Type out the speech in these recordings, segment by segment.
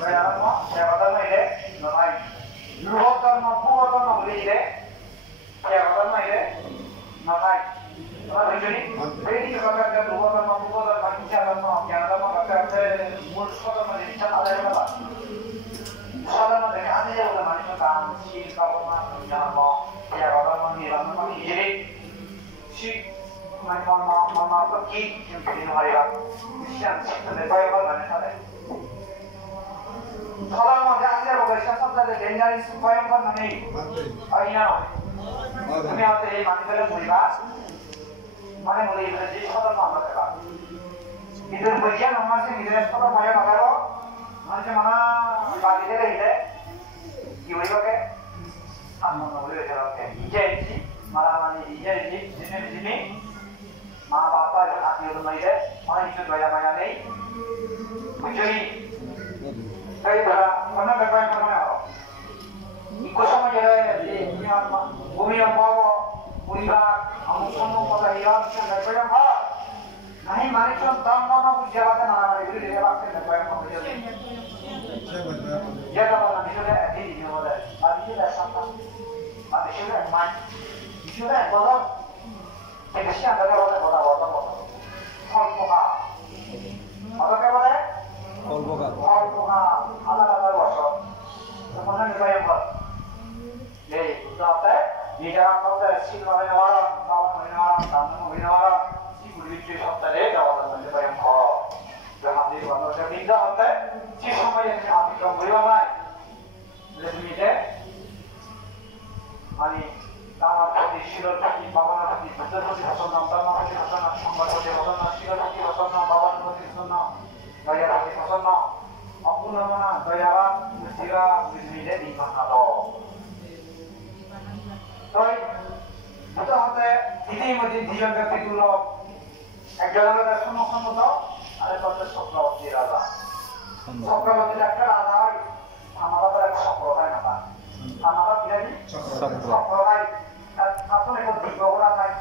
দয়াধর্ম সেবাধর্ম এলে নয় রূপধর্ম পূর্বধর্ম বলে এলে সেবাধর্ম এলে নয় Jadi kalau kita dua orang macam yang ada macam mul sekolah macam ni ada yang apa? Sekolah macam ni ada yang macam macam si kalau yang mau ya kalau ni orang macam jadi si macam apa ki yang pilih hari lah. Siapa siapa lepas yang mana ada. Sekolah macam ada yang macam siapa ada dengar supaya yang mana ni? Ayah, kami ada yang mana kalau mulia. Mana mulai dari sekolah mana sekolah? Itu bagian mana sih? Itu sekolah mana kalau macam mana bagi dia itu, gimana pakai? Apa mulai dari apa? Ijazah, malah mana ijazah? Di sini, mana bapa itu asyik itu mulai deh, mana itu banyak ni, mencuri. Saya berapa? Mana berapa mana? Ikut sama je ni apa? Bumi yang bawa. Puriba, kamu semua pada hilang sudah bayang ha. Nahi mari cuma tanah nak berjalan nama itu dia lakukan bayang apa je. Jaga mana misalnya ada di mana, ada di sana, ada di mana man, di sana bodoh, ekspedisi ada bodoh. Hal boga, apa ke bodoh? Hal boga, ada bodoh. Semuanya bayang bodoh. Jadi, apa? Jika kita siapa yang orang, kawan yang orang, tamu yang orang, si murid itu sampai deh, kawan macam yang kau, jangan di mana saya pindah sampai, si semua yang kami kamu beriman, jadi ni ani tangan putih, silat putih, bawa putih, betul putih, pasal tangan putih, pasal sumber putih, pasal silat putih, pasal bawa putih, pasal gaya putih, pasal aku nama gaya mestilah jadi di mana tu. Toy, itu apa? Ini mungkin dia berarti dulu. Ekdalam ada semua tu, ada proses sokro dirada. Sokro tidak ada, hamalah ada sokro lain apa? Hamalah tidak ni? Sokro lain. Apa ni kau digawara lain?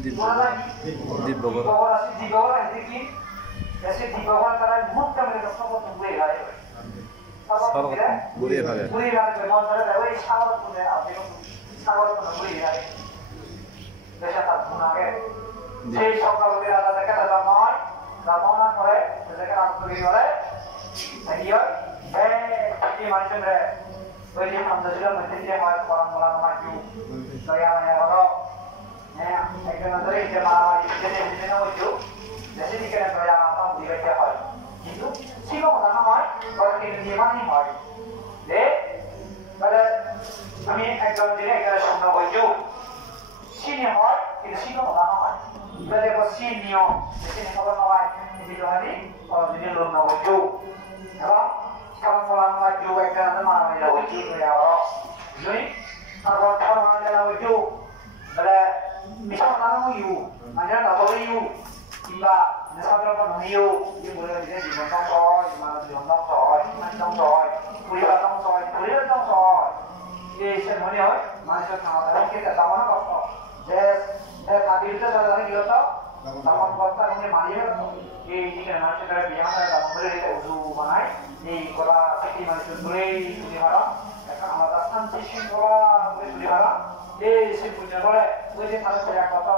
Digawara si digawara ini. Jadi digawara cara mudah mereka semua tu boleh lah. Sabab boleh lah. Boleh lah. Memang cara dah. Sabab boleh. Apa yang Sabar menunggu ya. Desa tak punake. Jadi sokal dia ada dekat ada mai, ramona kore, dekat aku pergi kore. Dia, ini macam ni. Bagi anda juga mesti dia orang orang maju. Saya yang orang, ekor nanti dia malah jadi maju. Jadi ni kena saya apa dia cakap. Itu sih kau mana mai, kalau ini dia mana mai. Deh, pada kami ekor dia ekor semua baju. Sini mai, itu sih kau mana mai. Jadi kalau sini kalau mai, ini tu hari, kalau jadi lor nak baju. Kalau orang maju ekor mana mai baju tu ya orang. Jadi kalau orang ada baju, pada misal mana you, mana tak boleh you. Iba, nasa berapa namiyo, yung mula din di bantang soy, mana di bantang soy, bantang soy, puri bantang soy. Ye semua ni hoy, mana siapa nama kita sama nak apa? Tadi kita salah lagi dia tahu, sama kita ini mana? Ini kan macam kita biang ada sama boleh kita uzu mana? Ini kalau kita mana boleh boleh mana? Kan ada sanksi kalau boleh boleh mana? Si punya boleh kalau saya kata,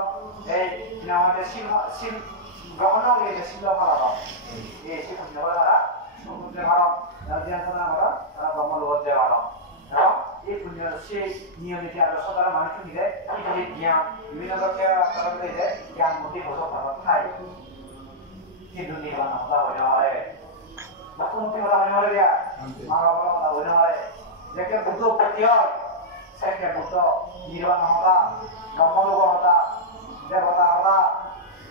nama dia sim Gahana ni jadi siapa orang? Si punya orang, punya orang, nanti yang sana orang, karena bapa luar Jawa orang. Punya si ni ada saudara mana tu ni deh, ini dia, ini nak kalau dia yang mesti bosok apa thay. Di dunia mana orang orang, betul mesti orang orang dia, orang orang. Jadi betul betul, saya betul, jiwa orang, bapa luar orang, dia orang.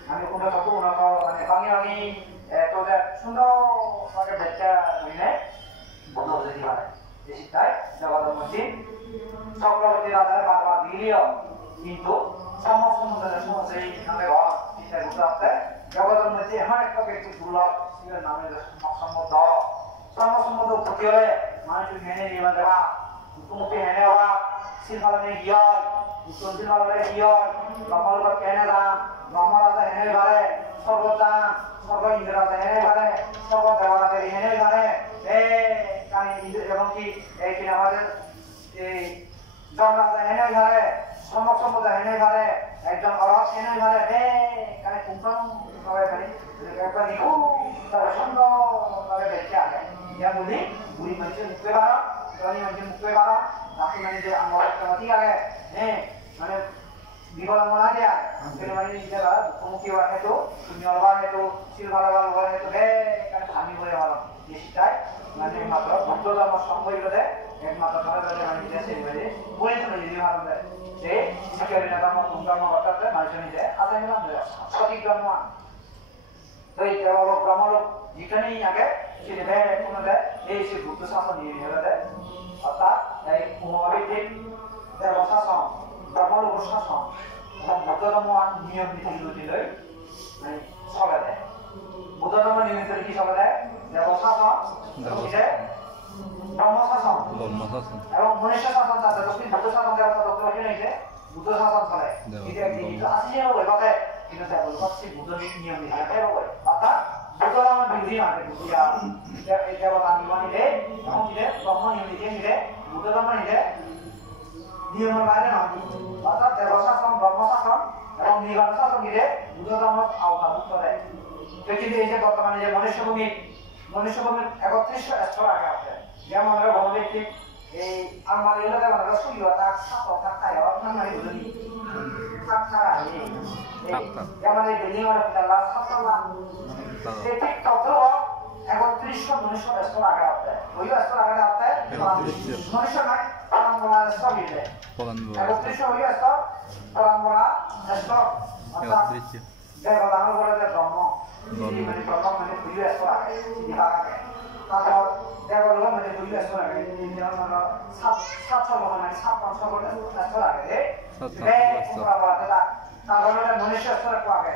Kami punya satu kalau kami tu dah sudah pakai baca ini, betul jadi mana? Jadi jaga mungkin, kalau tidak ada apa-apa dia itu sama semua saya namanya wah kita buat jaga mungkin hanya pakai itu dulu, sih namanya semua dah, sama semua tu betul mana tu ini mana dah, itu mungkin ini apa, sih kalau ni dia, itu sih kalau dia, kalau lepas kena dah. Ramala ini bare, Sorota, Sorota Indra ini bare, Sorota Dewa ini bare. জনরাজা এনে ঘরে সম্মুখ সম্মুখে এনে ঘরে একজন অরব এনে ঘরে বে কানে কুম্পন করে খালি একবার নিখু তারা সুন্দর করে দেখতে আগে ইয়া বলি বুড়ি মানুষের মুখে বাড়া জনি মানুষের মুখে বাড়া নাকি মানে যে আমার ঠিক আগে হ্যাঁ মানে বিকলাঙ্গনা দিয়া কিন্তু মানে নিজেরা মুখে বাড়া হেতু শূন্য বাড়া হেতু শিল বাড়া বাড়া হেতু বে কানে ভাঙি হয়ে বাড়া বেশিটাই মানে মাত্র ভক্ত ধর্ম সম্বইতে একমাত্র ধরে ধরে মানে দেশে মানে বলে চলে যদি ভালো দেয় যে শিকারী নেতা ধর্ম করতে মানুষের নিজে আদায় নিলাম সঠিক ধর্ম তো এই কেবলক ব্রহ্মলোক যেখানেই আগে সেটা দেয় কোনো দেয় এই সে বুদ্ধ শাসন নিয়ে নিয়ে দেয় অর্থাৎ এই মহাবিদ্যিক দেব শাসন ব্রহ্মলোক শাসন এবং বুদ্ধ ধর্ম নিয়ম নীতিগুলি লই মানে চলে দেয় বুদ্ধ ধর্ম নিয়ম নীতি কি চলে দেয় দেব শাসন ব্রহ্ম শাসন এবং মনুষ্য শাসন তাদের দক্ষিণ বুদ্ধ শাসন দেওয়া দক্ষিণ হয়েছে বুদ্ধ শাসন চলে এটা কিন্তু আসি হবে কথা কিন্তু দেবল হচ্ছে বুদ্ধ নিয়ম নীতি হবে অর্থাৎ বুদ্ধ ধর্ম বিধি মানে বুঝিয়া এই দেবতা নিয়ম নিলে এবং নিলে ব্রহ্ম নিয়ম নীতি নিলে বুদ্ধ ধর্ম নিলে নিয়মের বাইরে নয় অর্থাৎ দেব শাসন ব্রহ্ম শাসন এবং নির্বাণ শাসন নিলে বুদ্ধ ধর্ম আওতাভুক্ত দেয় তো কিন্তু এই যে বর্তমানে যে মনুষ্যভূমির 3100 স্তর আগে আছে যেমন আমরা গণভিত্তিক এই আমার এলাকা আমরা সুইওটা সাতটা খায় আপনার মানে বুঝুনি সাতটা এই যেমন এই বিল্ডিং এর ভিতরে সাতটা এই ঠিক তত 3100 স্তর আগে আছে ওই স্তর আগে আছে মনুষ্য নাই পালনবলা স্তর দিলে 3100 ওই স্তর পালনবলা স্তর অর্থাৎ দেবতা আমরা বলে যে ব্রহ্ম মানে ব্রহ্ম মানে ওই স্তর আগে দিবাগে তারপর দেবতা মানে ওই স্তর আগে যেমন আমরা সাতটা মানে সাতটা স্তর আগে তারপরে মনুষ্য স্তর আগে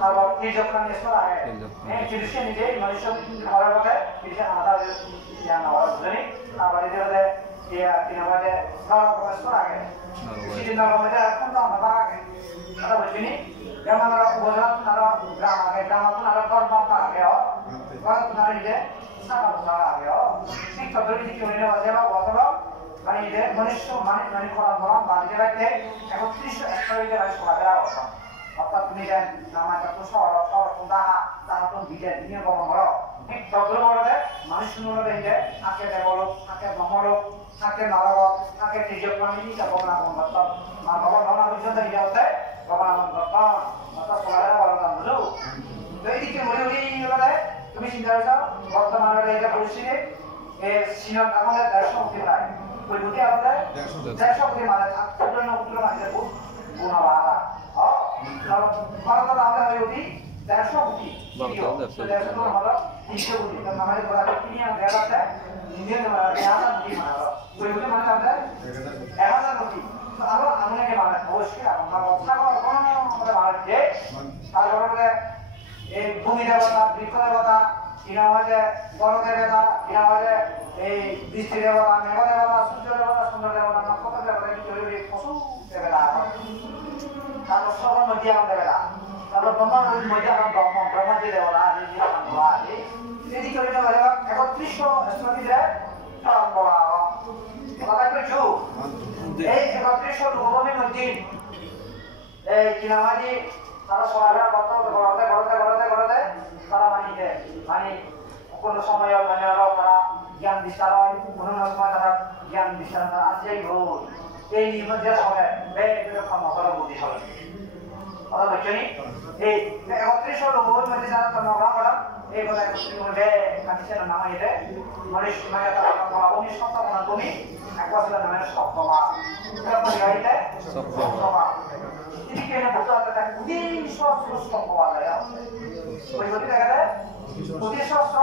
তারপর তির্যকপ্রাণ স্তর আগে এই তির্যক নিজে মনুষ্য ঘরের মধ্যে তির্যক আমাদের জ্ঞান হওয়া বুঝলি তারপরে এদের ইয়া তিন আমাদের নরক স্তর আগে সেদিন নরকতে এখন তো আমরা আগে কথা বুঝলি যেমন আমরা উপজেলা তারা গ্রাম আগে গ্রাম তারা কর্ম আগে তারা নিজে সাকা আগে ঠিক ততই কি করে নেওয়া যাবে অথবা মানে যে মনুষ্য মানে কোরআন বলা বাড়িতে রাখতে 3100 টা রাইস করা দেওয়া হতো অর্থাৎ তুমি জান নামাজটা তো সরল দাহা তারা তো বিজয় নিয়ে বড় বড় ঠিক ততই বড় যে মানুষ শুনলো যে আকে দেবলোক আকে ব্রহ্মলোক আকে নরক আকে তির্যকপ্রাণী তা ভগবান করত মা ভগবান পর্যন্ত ইয়া হতে ভগবান করত অর্থাৎ সকালে বড় দাম বুঝো তো এইদিকে মনে হলে তুমি চিন্তা করছো বর্তমানে এই যে পরিস্থিতি এই সিনাম আমাদের 150 অব্দি প্রায় ওই বুদ্ধি আমাদের 150 অব্দি মানে থাকতে না উত্তর মানে বহুত গুণাবাড়া ভারত আমরা ওই অব্দি 150 অব্দি 150 আমরা 300 অব্দি তো আমাদের বড় কি নিয়ে দেখাতে ইন্ডিয়ান আমরা অব্দি মানে ওই অব্দি মানে আমরা 1000 অব্দি তো আমরা আমাকে মানে অবশ্যই আমরা কথা কোনো মানে যে তারপরে এই ভূমি দেবতা বৃক্ষ দেবতা কিনা হচ্ছে বড় দেবতা কিনা হচ্ছে এই বৃষ্টি দেবতা মেঘ দেবতা সূর্য দেবতা সুন্দর দেবতা নক্ষত্র দেবতা জরুরি পশু দেবতা তারপর সবার মধ্যে আমার দেবতা তারপর ব্রহ্মার মধ্যে আমার ব্রহ্ম যে দেবতা আছে যে বলা আছে এটি করে নেওয়া 3100 স্তরীতে পালন করা কথা কইছো এই 3100 রূপমের মধ্যে এই কিনা মানে তারা সবাই করতে তারা মানে কোনো সময় মানে তারা জ্ঞান বিস্তার হয় কোনো সময় তারা জ্ঞান বিস্তার আজকেই হোক এই নির্ভর যে সময় ক্ষমা করা বুদ্ধি হবে কথা বুঝছি এই 3100 লোকের মধ্যে যারা কর্মগ্রাম করা এই কথা কাটিছে নাম এটা মনীষ মানে তারা উনি সপ্তাহ তুমি একবার ছিল নামে সপ্তমা গাড়িতে সপ্তমা এদিকে বলতে হবে খুবই সস্ত পাওয়া যায় ওই গতি দেখা যায় খুবই সস্ত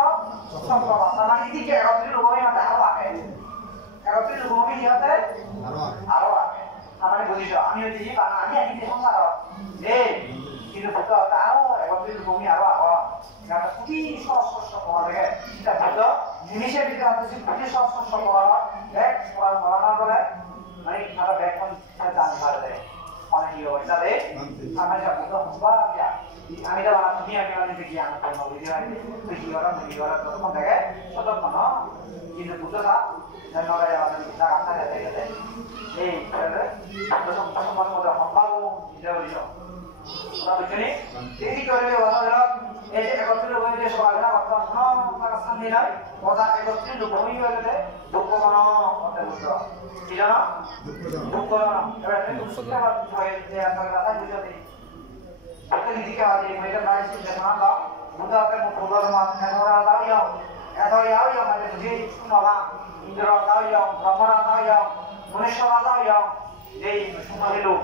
পাওয়া মানে এদিকে 31 লোক আমি আরো আগে 31 লোক আমি ইয়াতে আরো আগে মানে বুঝিস আমি যদি আমি একদিন সংসার এই কিন্তু বলতে হবে আরো 31 লোক আমি আরো আগে এটা খুবই সস্ত পাওয়া যায় এটা বলতো জিনিসের ভিতরে আছে খুবই সস্ত পাওয়া এক পড়া মানা বলে মানে আরো ব্যাক কোন জান পারে মানে কি হয় তাহলে আমরা যা বলতে হবে আমি যা বানা তুমি আমি মানে দেখি আমি কোন ভিডিও আছে দেখি ওরা তখন দেখে ততক্ষণ কিন্তু বুঝতে না ধন্যবাদ আমাদের জায়গা আছে এই বুঝলি এই করে ওরা এই যে একত্রিত হয়ে যে সবাইরা বর্তমান তারা শান্তি নাই ওরা একত্রিত ভূমি হয়ে গেলে দুঃখ কোন হতে বুঝতে কি জানো দুঃখ কোন এবার দুঃখ হয়ে যে আপনার কথা বুঝতে আপনি দিকে আজ এই মেয়েটা নাই সে না দাও বুঝাতে মুখবার মান এতরা দাও এত ইয়াও মানে বুঝি শুনবা ইন্দ্র দাও ব্রহ্মরা দাও মনুষ্যরা দাও এই সময় লোক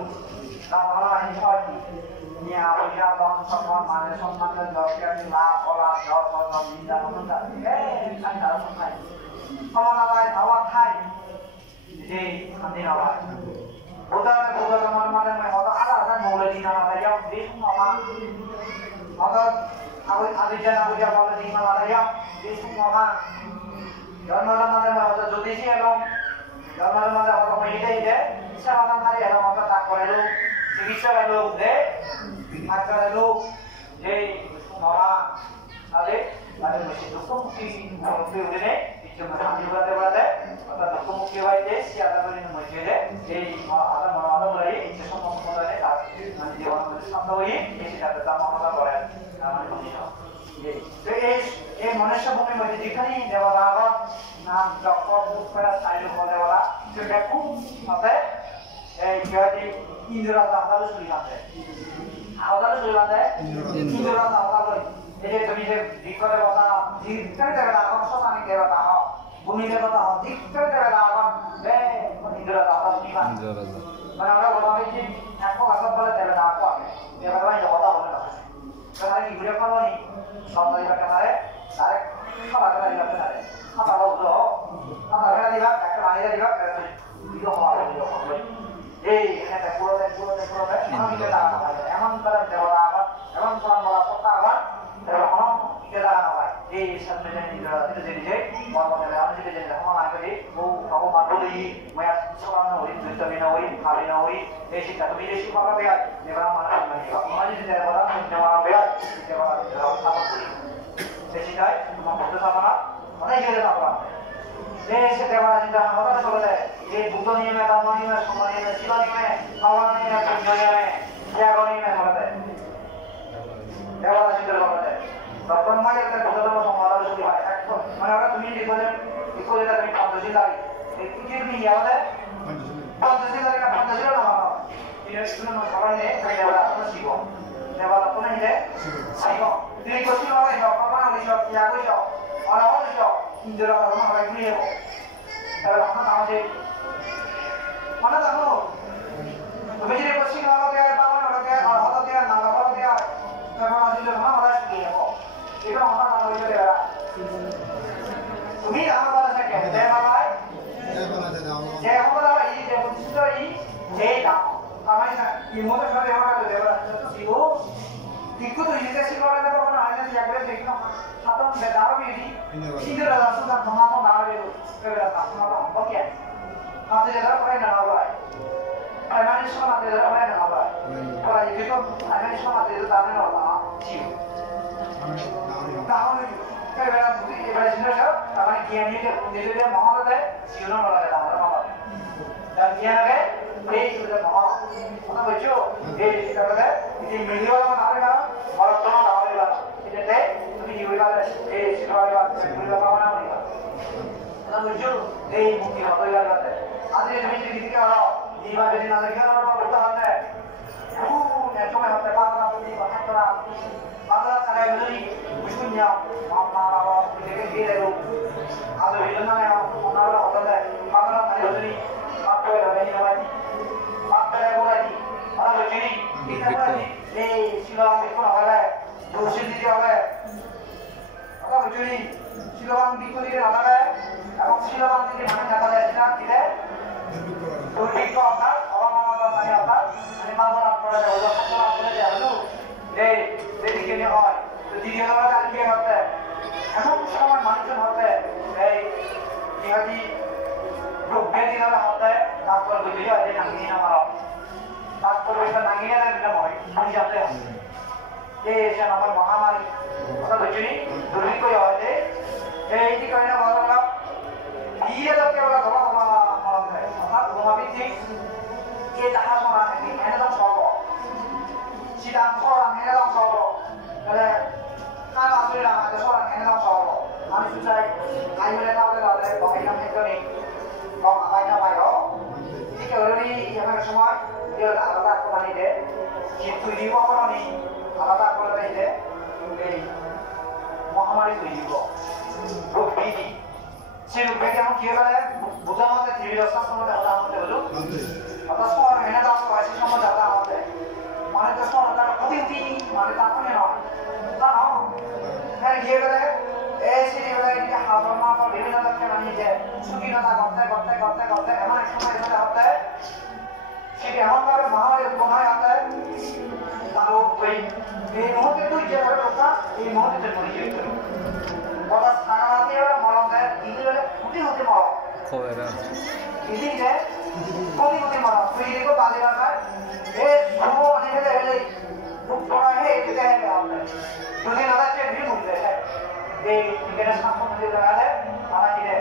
তারা হিসাব নিয়ে আবিয়া দন সম্মান মানে সম্মানের দরকার লাভ কলা জল জল বিন্দা মন্দা এই সাইডা সবাই সমানায় হাওয়া খাই যে শান্তি না হয় ওদারে ওদারে মানে হয়তো আলাদা নলেজ না আলাদা যাও বেশ মামা হয়তো আদি জানা বুঝা বলে দিন আলাদা যাও বেশ মামা জন্মের মানে হয়তো জ্যোতিষী এবং জন্মের মানে হয়তো মেয়েটাই দেয় ইচ্ছা মাথা মারি এবং হয়তো তা করে লোক চিকিৎসা লোক দেয় আজকাল লোক যে মামা তাদের তাদের বেশি দুঃখমুখী উঠে কিছু শান্তি বলাতে বলাতে অর্থাৎ দুঃখমুখী হয় যে সে আদাবের মধ্যে এই আদা মনে আদা বলে যে সম্পর্ক বলে তার মানে জীবন শব্দ হয়ে এই সাথে তার মমতা করে মানে মনীষা তো এই মনীষা ভূমির মধ্যে যেখানে দেওয়া আবার নাম ডক্টর বুক করা সাইড বলে বলা সেটা খুব সাথে এই কি ইন্দ্রাজ আদাল শুরু আছে আদাল শুরু আছে ইন্দ্রাজ আদাল এই যে তুমি যে বিকরে কথা জিজ্ঞাসা করে এখন সমানি দেবা তা ভূমি দেবতা জিজ্ঞাসা করে এখন ইন্দ্রাজ আদাল শুরু মানে আমরা বলবো যে এখন আসাদ বলে দেবে না আপু আমি এবার ভাই কথা বলে না তাহলে কি ঘুরে পাবো নি সন্তান দিবা কারে ডাইরেক্ট খাবার করে দিবা কারে খাবার হলো খাবার করে দিবা একটা মাইরা দিবা দিও হওয়া এই এটা পুরো আমি এটা এমন করে দেওয়া আবার এমন করে বলা কথা আবার এমন এটা লাগানো হয় এই সামনে যে যে মনে আমি যে আমার আগে ও বাবু মাদলি মায়া সরানো হই দুইটা না হই খালি না হই এই শিক্ষা তুমি এই শিক্ষা পাবে আর এবার মানে আমি যে দেওয়া নেওয়া হবে আর দেওয়া সাপোর্ট করি এই শিক্ষায় তোমার মধ্যে সাপোর্ট অনেক গেলে সাপোর্ট দেশে দেওয়া যেটা আমাদের চলে এই বুদ্ধ নিয়মে ধর্ম নিয়মে সমাজ নিয়মে শিব নিয়মে খাওয়া নিয়মে পুণ্য নিয়মে ত্যাগ নিয়মে চলে দেওয়া যেটা বলে তখন মানে একটা বুদ্ধ সমাজ শুরু হয় একদম মানে ওরা তুমি লিখলে তুমি পদ্ধতি লাগে এই কি তুমি ইয়াতে পদ্ধতি লাগে না পদ্ধতি না মানো এটা শুনো সবাই নে দেওয়া তো শিব দেওয়া তো নেই রে শিব তুমি কোশি হবে সবাই আমি সব ত্যাগ হইছো আর হইছো ইন্দ্র ধর্ম হয় নিয়ে তাহলে আমরা আমাদের মানে জানো তুমি যদি কোশি না হবে পাওয়া না হবে আর হতো দেয়া না হবে দেয়া তারপর আসলে না আমরা শিখে যাব এটা আমরা না হইলে দেয়া তুমি আমার কাছে কে দেয় বাবা যে আমরা এই যে বুঝছই এই দাও আমায় না এই মত করে আমরা দেবা শিব দিকু তো ইতে শিব করে দেব না আজ একবার দেখলাম সাতম বেদার বিধি ইন্দ্র রাসুদা সমানো না রে এবার আপনারা বকিয়া আমাদের যারা পড়ে না হবে প্রাইমারি সমাজে যারা পড়ে না হবে পড়া এই তো প্রাইমারি সমাজে যারা জানে না হবে শিব তাহলে এবার শুনে সব মানে জ্ঞানীকে নিজেদের মহানতে শিবন বলা যায় আমরা বাবা তার জ্ঞানকে এই মহা কথা বলছো এই শিকারে এই মিলিও না হবে না বর্তমান হবে না এটাতে তুমি কি বলবা এই শিকারে বলবা পাওয়া না হবে কথা বলছো এই মুক্তি হবে লাগে আজ তুমি যদি দিকে আরো দিবা যদি না দেখে আমরা বলতে হবে এক সময় হতে পারে না তুমি কথা করা আমরা তারা বলি বুঝুনিয়া মামা বাবা থেকে দিয়ে দেব আজ হইল না ওনারা হতে আমরা তারা বলি আপনি হবে না ভাই আপনি বলাই আমরা বলি ঠিক আছে এই শিলাম বিকন হবে দোষী দিতে হবে আমরা বলি শিলাম বিকন দিতে হবে এবং শিলাম দিতে মানে দেখা যায় না দিলে দুর্ভিক্ষ আপনার অবামানতা মানে আপনার মানে মানব আপনারা হলো আপনারা আপনারা হলো এই এদিকে নিয়ে হয় তো দ্বিতীয় নম্বর আর কি হতে এমন সময় মানুষজন হতে এই ইহাদি রোগে দিনার হতে তারপর বুঝলি হয় যে নাঙ্গি না মারা তারপর ওইটা নাঙ্গি না দিলাম হয় আমি জানতে হবে এই এসে আমার মহামারী কথা বুঝলি দুর্ভিক্ষ হয় যে এই কি কারণে বলা দিয়ে যাতে ওরা ধরা মরণ দেয় অর্থাৎ ঘুমাবি ঠিক কে দেখা শোনা নাকি এনে তো সর্ব সিদ্ধান্ত আমি hanya dalam solo. Kalau kalau asli lah ada seorang hanya dalam solo. Kami susah, ayu lena ada bawa ikan itu nih. Kau ngapain apa yo? Ini kalau ini yang semua dia ada apa ni deh. Itu di mana ni? Ada apa ni deh? Muhammad itu juga. Bukti. Siapa yang kira lah? Bukan ada TV rasa sama ada betul. Atas semua hanya dalam bahasa sama ada. Mana tu semua ada kau mana tak punya no. Tak no. Hari kira lah. Sini lah ini hasil mana beli nak macam mana je. Suki nak gotte. Emang semua itu ada gotte. Sini emang kalau mahal itu mahal ada. Kalau ini mohon itu je kalau kita ini mohon itu beri je. Kalau sekarang ni orang malam dah ini orang putih malam. Ini je, putih malam. Ini ko balik lagi. Semua ni kita orang itu kita apa? Tujuh orang cek ni mungkin. Kita sama mesti lagi. Mana kita?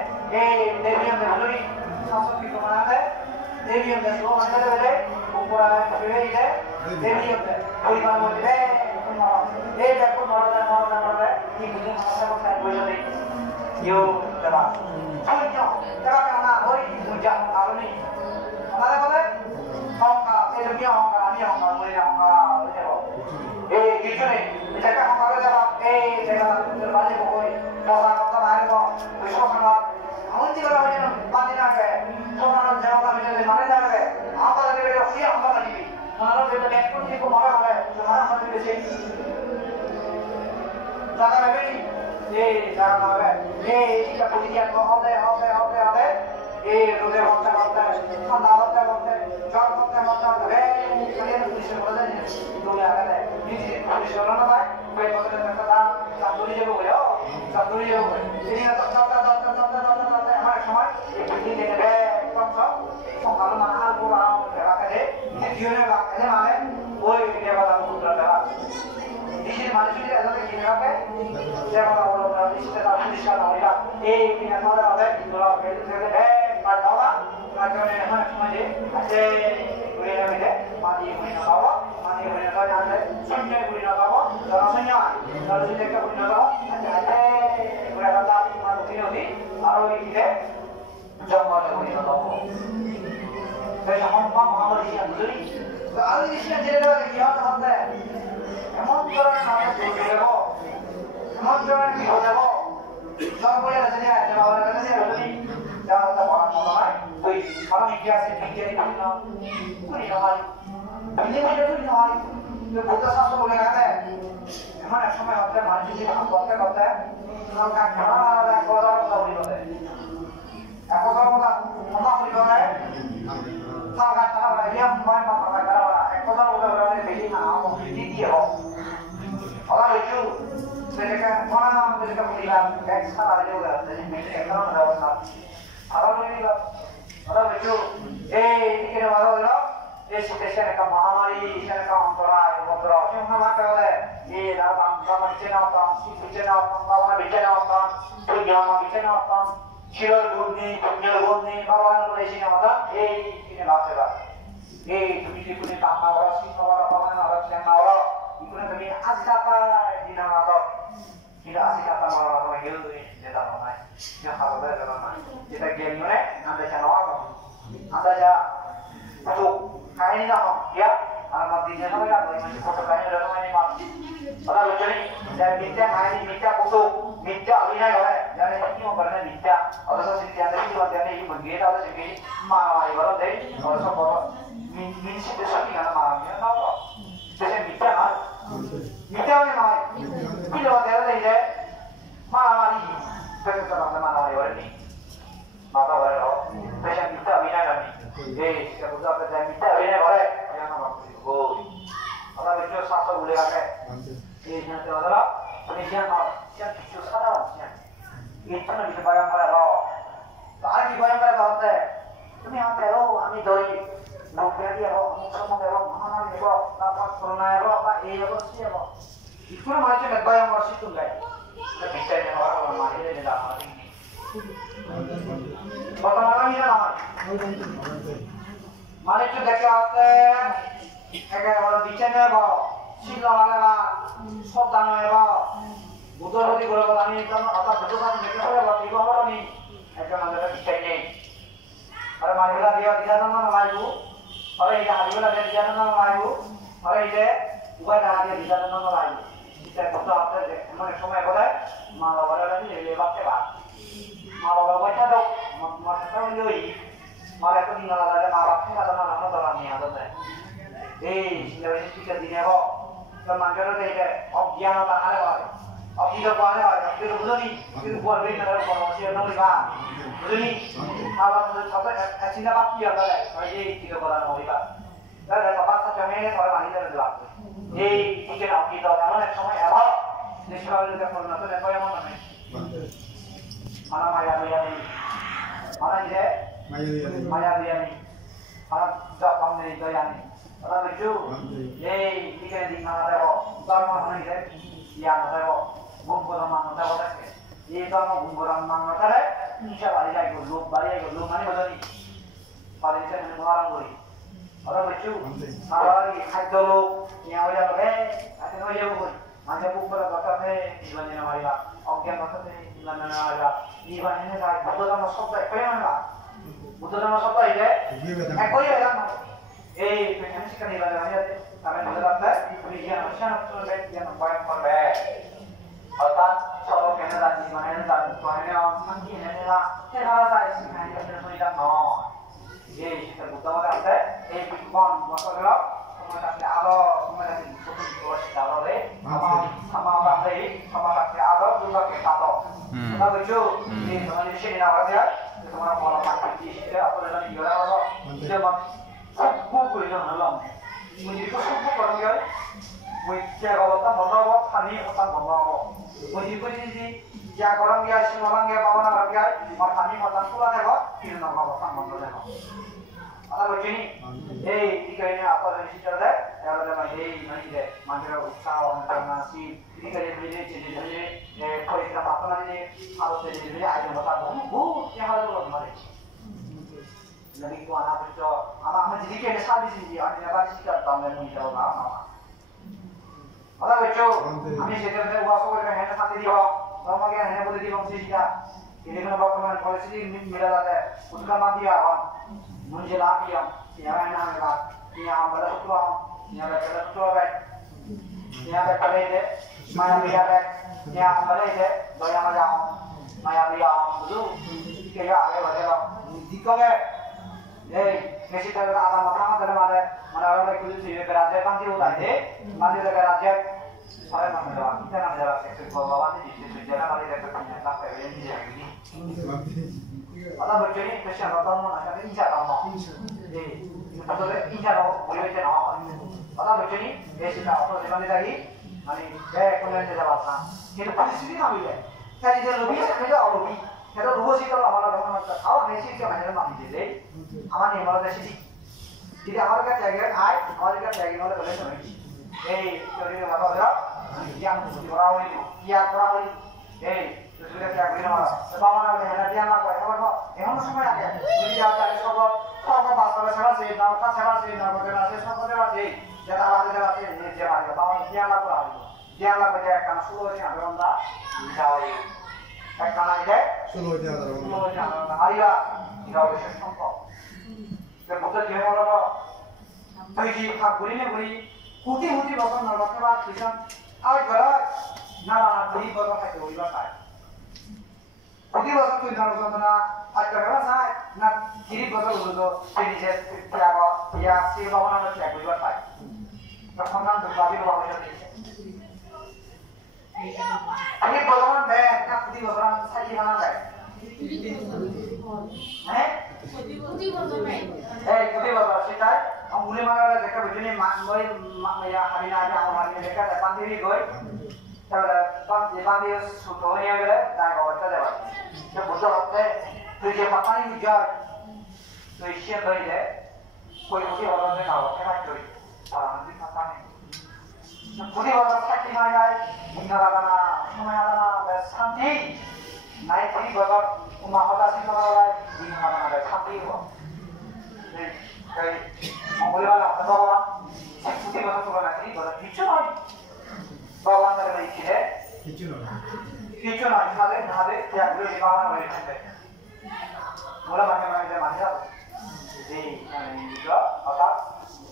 Dewi yang berduri, sama kita mana ada? Dewi yang berdua mana ada? Bukan dewi je. Dewi yang berdua mana ada? Dekho mara ini bukan masalah saya boleh yo coba coba karena hoi mujah kalau ni mana boleh hongka lebih hongka ni hongka boleh gitu ni jika hongka ada jika terbalik pokoi kalau bahaya ko besok sama awak tidak boleh balik lagi kalau jawab kami jadi mana lagi apa lagi beliau siap apa lagi mana beliau dekho ni ko mara boleh mana mana beliau Jangan lagi, jangan lagi. Jika pujian kau hote, rude hote, anda hote, jauh hote, kalian puji berada di dunia ada. Ini puji orang apa? Baik macam kata santuri je boleh, santuri je boleh. Ini kata, hamaरे समाज puji ni ada, kau kalau mana kurang, kerana ini dia ni mana, boy dia bawa putra dah. Ini manusia ada lagi ni apa? Saya mahu orang ini kita pulis kalau dia, ini nama ada kalau kita pada macam ni macam ni, ada boleh ada mandi boleh nak ada, sunyi boleh nak bawa, kalau sunyi, kalau sunyi kita boleh nak bawa, ada boleh ada mana tu ni, baru ini jamaah boleh nak bawa. Saya mahu yang beli, kalau ini dia lagi yang ada. এমন ধরনের নাটক তৈরি দেব এমন ধরনের video দেব সব বলে আছে যে আজ বাবার কাছে যে রজনী যা হতে পারার মতো নয় তুই ভালো ইতিহাসে বিজ্ঞানী করি না হয় বিজ্ঞানী করি না হয় তুই বৌদ্ধ শাস্ত্র বলে গেছে এমন এক সময় হচ্ছে মানুষ যদি করতে এক কথা বলি বলে এক কথা বলি বলে সরকার তারা বলে ইয়া হয় বা সরকার তারা বলে এক কথা বলে বেশি না কমপ্লিটলি দিয়ে হোক orang itu mereka melihat ekstra ada juga jadi mereka ekstra mendapat orang itu ini kena malu loh situasi mereka mahamari mereka antara cuma apa oleh dalam zaman bicara kawan bicara program bicara Chilal Gundni, Punjal Gundni, kawan boleh sini mana ini lah tu punya tanah orang sini orang yang orang Ikutan kami asik apa di nama atau tidak asik apa malah hidup ini kita mana yang harus ada mana kita gini mana anda channel anda ya untuk kain dah ya alamat di channel ya boleh masih foto kain ada mana ini mas pada lucu ni dan minta kain minta foto minta abinai boleh jadi ini mau berani minta ada sesuatu yang ada di luar ini begitu ada segi malah ibarat deh kalau sekolah minta sesuatu yang malah ya tahu जैसे मिथ्या में मार kilo तेरा नहीं है मारा मारी कैसे तो हम मारा मारी वाले नहीं माता वाले हो जैसे मिथ्या बिना करनी क्या बुझा कर जाए मिथ्या बिना वाले क्या ना बात को अगर बच्चों सासू बोले आके यहाँ से वाला अपने यहाँ बच्चों सारा बच्चा इतना भी बायां वाला हो तार की बायां वाला होता है तुम्हें यहाँ पे हो हमें दोई Nukleari apa, semua orang mana ni apa, dapat corona apa, apa siapa. Itu macam apa yang masih tu guys. Tapi saya orang mana ni dah mati. Bagaimana lagi nak? Mana tu dekat apa? Dekat orang bicara apa? 신랑아내가 속당해봐 무더러지 그러고 다니니까 아까 부족한 느낌 하려고 이거 하라니 একজন আমাদের শিখাই নেই আর মারিবেলা দিয়া দিয়া না লাইবু আর এই হারিবেলা দিয়া না লাইবু আর এই যে উপায় না দিয়া দিয়া না লাইবু এটা কত আপনাদের মানে সময় বলে মা বাবারা নিয়ে বাচ্চা বা মা বাবা বাচ্চা দাও মা সাথে লই মা এত দিন না লাগে মা বাবা সাথে না না দরা নিয়ে আদতে এই সিলেবাস টিকা দিনে হো তো মানুষের এই অজ্ঞানতা আরে হয় অজ্ঞান করে হয় কিন্তু বুঝনি কিন্তু বলবেই না পরামর্শ না লইবা বুঝনি আবার কত চিন্তা বাকি আছে ওই যে টিকা করার হইবা তাহলে বাবা সাথে মেয়ে করে মানি দেবে দেওয়া এই টিকা নাও কি দাও এমন এক সময় এবার নিষ্কাশন করতে না তো এমন নয় mana maya dia ni mana je maya dia ni mana job kamu ni dia ni mana lucu ye tiga di mana ada bo dharma mana je yang ada bo gumbura mana ada bo tak ye dharma gumbura mana ada insya Allah dia ikut lu mana betul ni pada itu ni orang beri orang lucu kalau lagi hajar lu yang orang beri ada orang yang beri macam gumbura bakal ni ibadah nama dia অজ্ঞান কথাতে ইমান না আলা ইমান এনে যায় বুদ্ধধর্ম শব্দ একই না বুদ্ধধর্ম শব্দ এটা একই এলাম এই পেছনে শিক্ষা নিবা যায় তাহলে বুঝতে পারবে তুমি জ্ঞান অবসান করবে জ্ঞান বয়ান করবে অর্থাৎ সব জ্ঞান রাখি মানে জান তোনে অসমান কি এনে না সেরা যায় শিখাই করতে হইলা নয় এই শিক্ষা বুদ্ধধর্ম আছে এই বিজ্ঞান মতগুলো তোমার কাছে আলো তোমার কাছে প্রথম course দাওরে sama bahasa sama kaki Arab juga kayak tato. Kita lucu di teman di sini apa dia? Di teman pola pakai di sini apa dengan dia apa? Dia mah suku itu halam. Mungkin itu suku orang dia. Mungkin kalau kita bawa kami kita bawa. Mungkin itu sih ya orang dia semua orang dia bawa orang dia. Maka kami kita pulang ya kok. Kita nak bawa sama orang dia. Ada begini, tiga ini apa dari situ ada? Yang ada macam ini, macam usaha, nasi, ini kerja beli, kalau kita apa lagi, harus beli, ada macam yang ada loh kemarin. Lebih kuat apa itu? Ama jadi kita sahaja sih, ada yang ada situ tahu yang mungkin tahu apa. Ada betul, kami sedang ada usaha kita hendak nanti dia, kalau mungkin hendak boleh dia mesti kita. Ini kan bagaimana polisi ini mila ada, उसका माध्यम apa? मुझे लाभ किया यहाँ नाम लगा यहाँ बड़ा सुतवा यहाँ बड़ा सुतवा बैठ यहाँ पे खड़े थे माया बिया बैठ यहाँ खड़े थे बया मजा हो माया बिया हो बुझो क्या आगे बढ़ेगा दिक्कत है कैसी तरह का आधा मकान करने वाले मना वाले कुछ चीजें कराते बांधी होता है बांधी लगा कराते सारे नाम लगा कितना नाम लगा सकते हो बाबा ने जिससे जना वाले रहते हैं ना पहले नहीं जाएगी ada berjadi kesian atau mana kan ini cara mau betul ini cara boleh baca nama ada berjadi besi atau zaman lagi ani kemudian dia jawabkan itu pasti sih kami deh jadi dia lebih saya lebih kita dua sih kalau awal orang macam awal besi ke mana mami jadi aman ini malah besi jadi awal kan jaga awal kan jaga malah boleh sih jadi apa ada yang orang ini yang orang ini sudah siap begini malah. Sebagaimana dengan dia lakukan, emang semua ada. Jadi ada sebab bahasa sih, nama sih, semua sih. Jadi ada sih, ini dia ada. Bahwa dia lakukan, dia kan seluruh yang ada orang jauh. Karena itu, seluruh yang ada. Ayah, tidak boleh contoh. Dan betul dia orang pergi kabur ini beri, huti bahkan nalar keluar kisah. Agar nama beri bahkan itu ibarat. Jadi waktu itu dalam sana ada orang saya nak kiri betul betul jadi siapa ya si bawa nama siapa juga saya. Kemudian berbagi bawa ini. Ini bawa deh, nak kiri betul saya gimana deh? Kiri betul sih tay. Ang mulai mana dekat begini mak ya hari ini aja orang ini dekat depan diri gue. Kalau dia sutonya bela, dah kau baca deh. Jika betul apa, tu dia apa ni juga, tu isian dari dia, kau itu orang ni kau, kenapa tu? Orang ni apa ni? Budi orang sakit mana? Mungkin orang semua orang bersantai, naik budi orang rumah orang sih orang di mana bersantai kok. Jadi, orang orang apa tu orang, budi orang tu orang ni orang bicara. দিছে মোলা মানে মানে মানে যে itu otak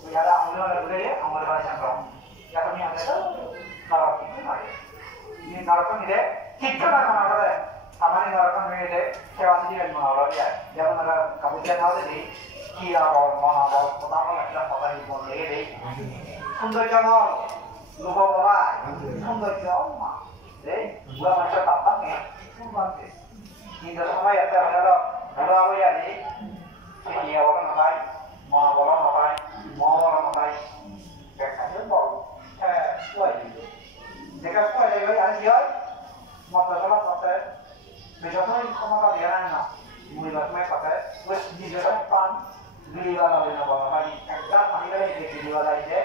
biara ambil boleh ambil bahasa Arab ya kami ada kalau itu mari ini narakan ini kita kan mana hamaरे narakan ini deh kewasi ini mana orang ya yang mana kamu dia tahu deh kia orang mana orang pertama kita pakai ini boleh deh sundar jangan lupa orang sundar jangan deh gua macam apa nih sundar deh ini semua ya terhadap orang ya deh kia orang apa mau orang apa mau orang apa kayak kacau bau kuai jika kuai lagi ada dia mau tersalah pakai bejodoh ini kamu tak dia nana mulai macam pakai wes di jalan pan beli wala beli nama kali agak pani lagi beli wala ini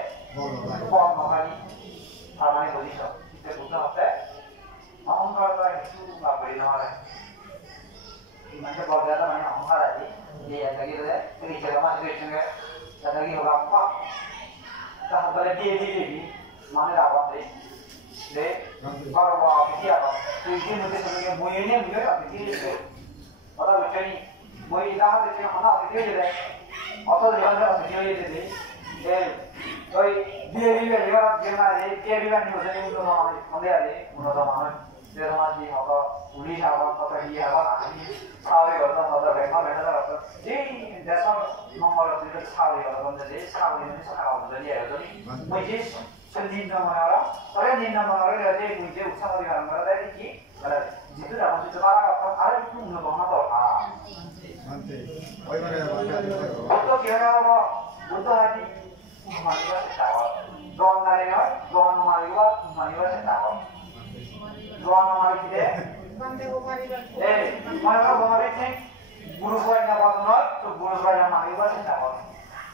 bom kali sama ini boleh so kita bukan apa angkar lagi itu nggak boleh nama macam kalau dia namanya angkar lagi dia lagi tu deh kerja ramai kerja ni dan lagi orang apa dah boleh dia mana dapat deh kalau bawa dia apa ini mungkin sebenarnya boleh ni boleh apa dia orang macam ni boleh dah ada macam mana dia je deh atau dia ada dia je deh oi dia mana dia ni macam ni untuk mana ada untuk mana dia sama dia apa uli apa apa dia apa ini सारे गर्दा मजा भेट्न भेट्न गर्छ जे देशमा number दिएर सारे गर्दा भन्छ जे सारे पनि सखा हुन्छ नि हेर्छ नि मैले सन्दिन नमनाएर तर दिन नमनाएर चाहिँ मुझे उत्साह गरिरहनु गर्दा कि मलाई जितु र हुन्छ तर आरे कुन नभन त हा अन्ते ओइ मारे तो के हो बुद्ध हाती मानिवा छ दोन नाले दोन मारिवा छ दोन मारिले mana bawa becek, bulu buaya nak bawa not, tu bulu buaya mari buat setahun,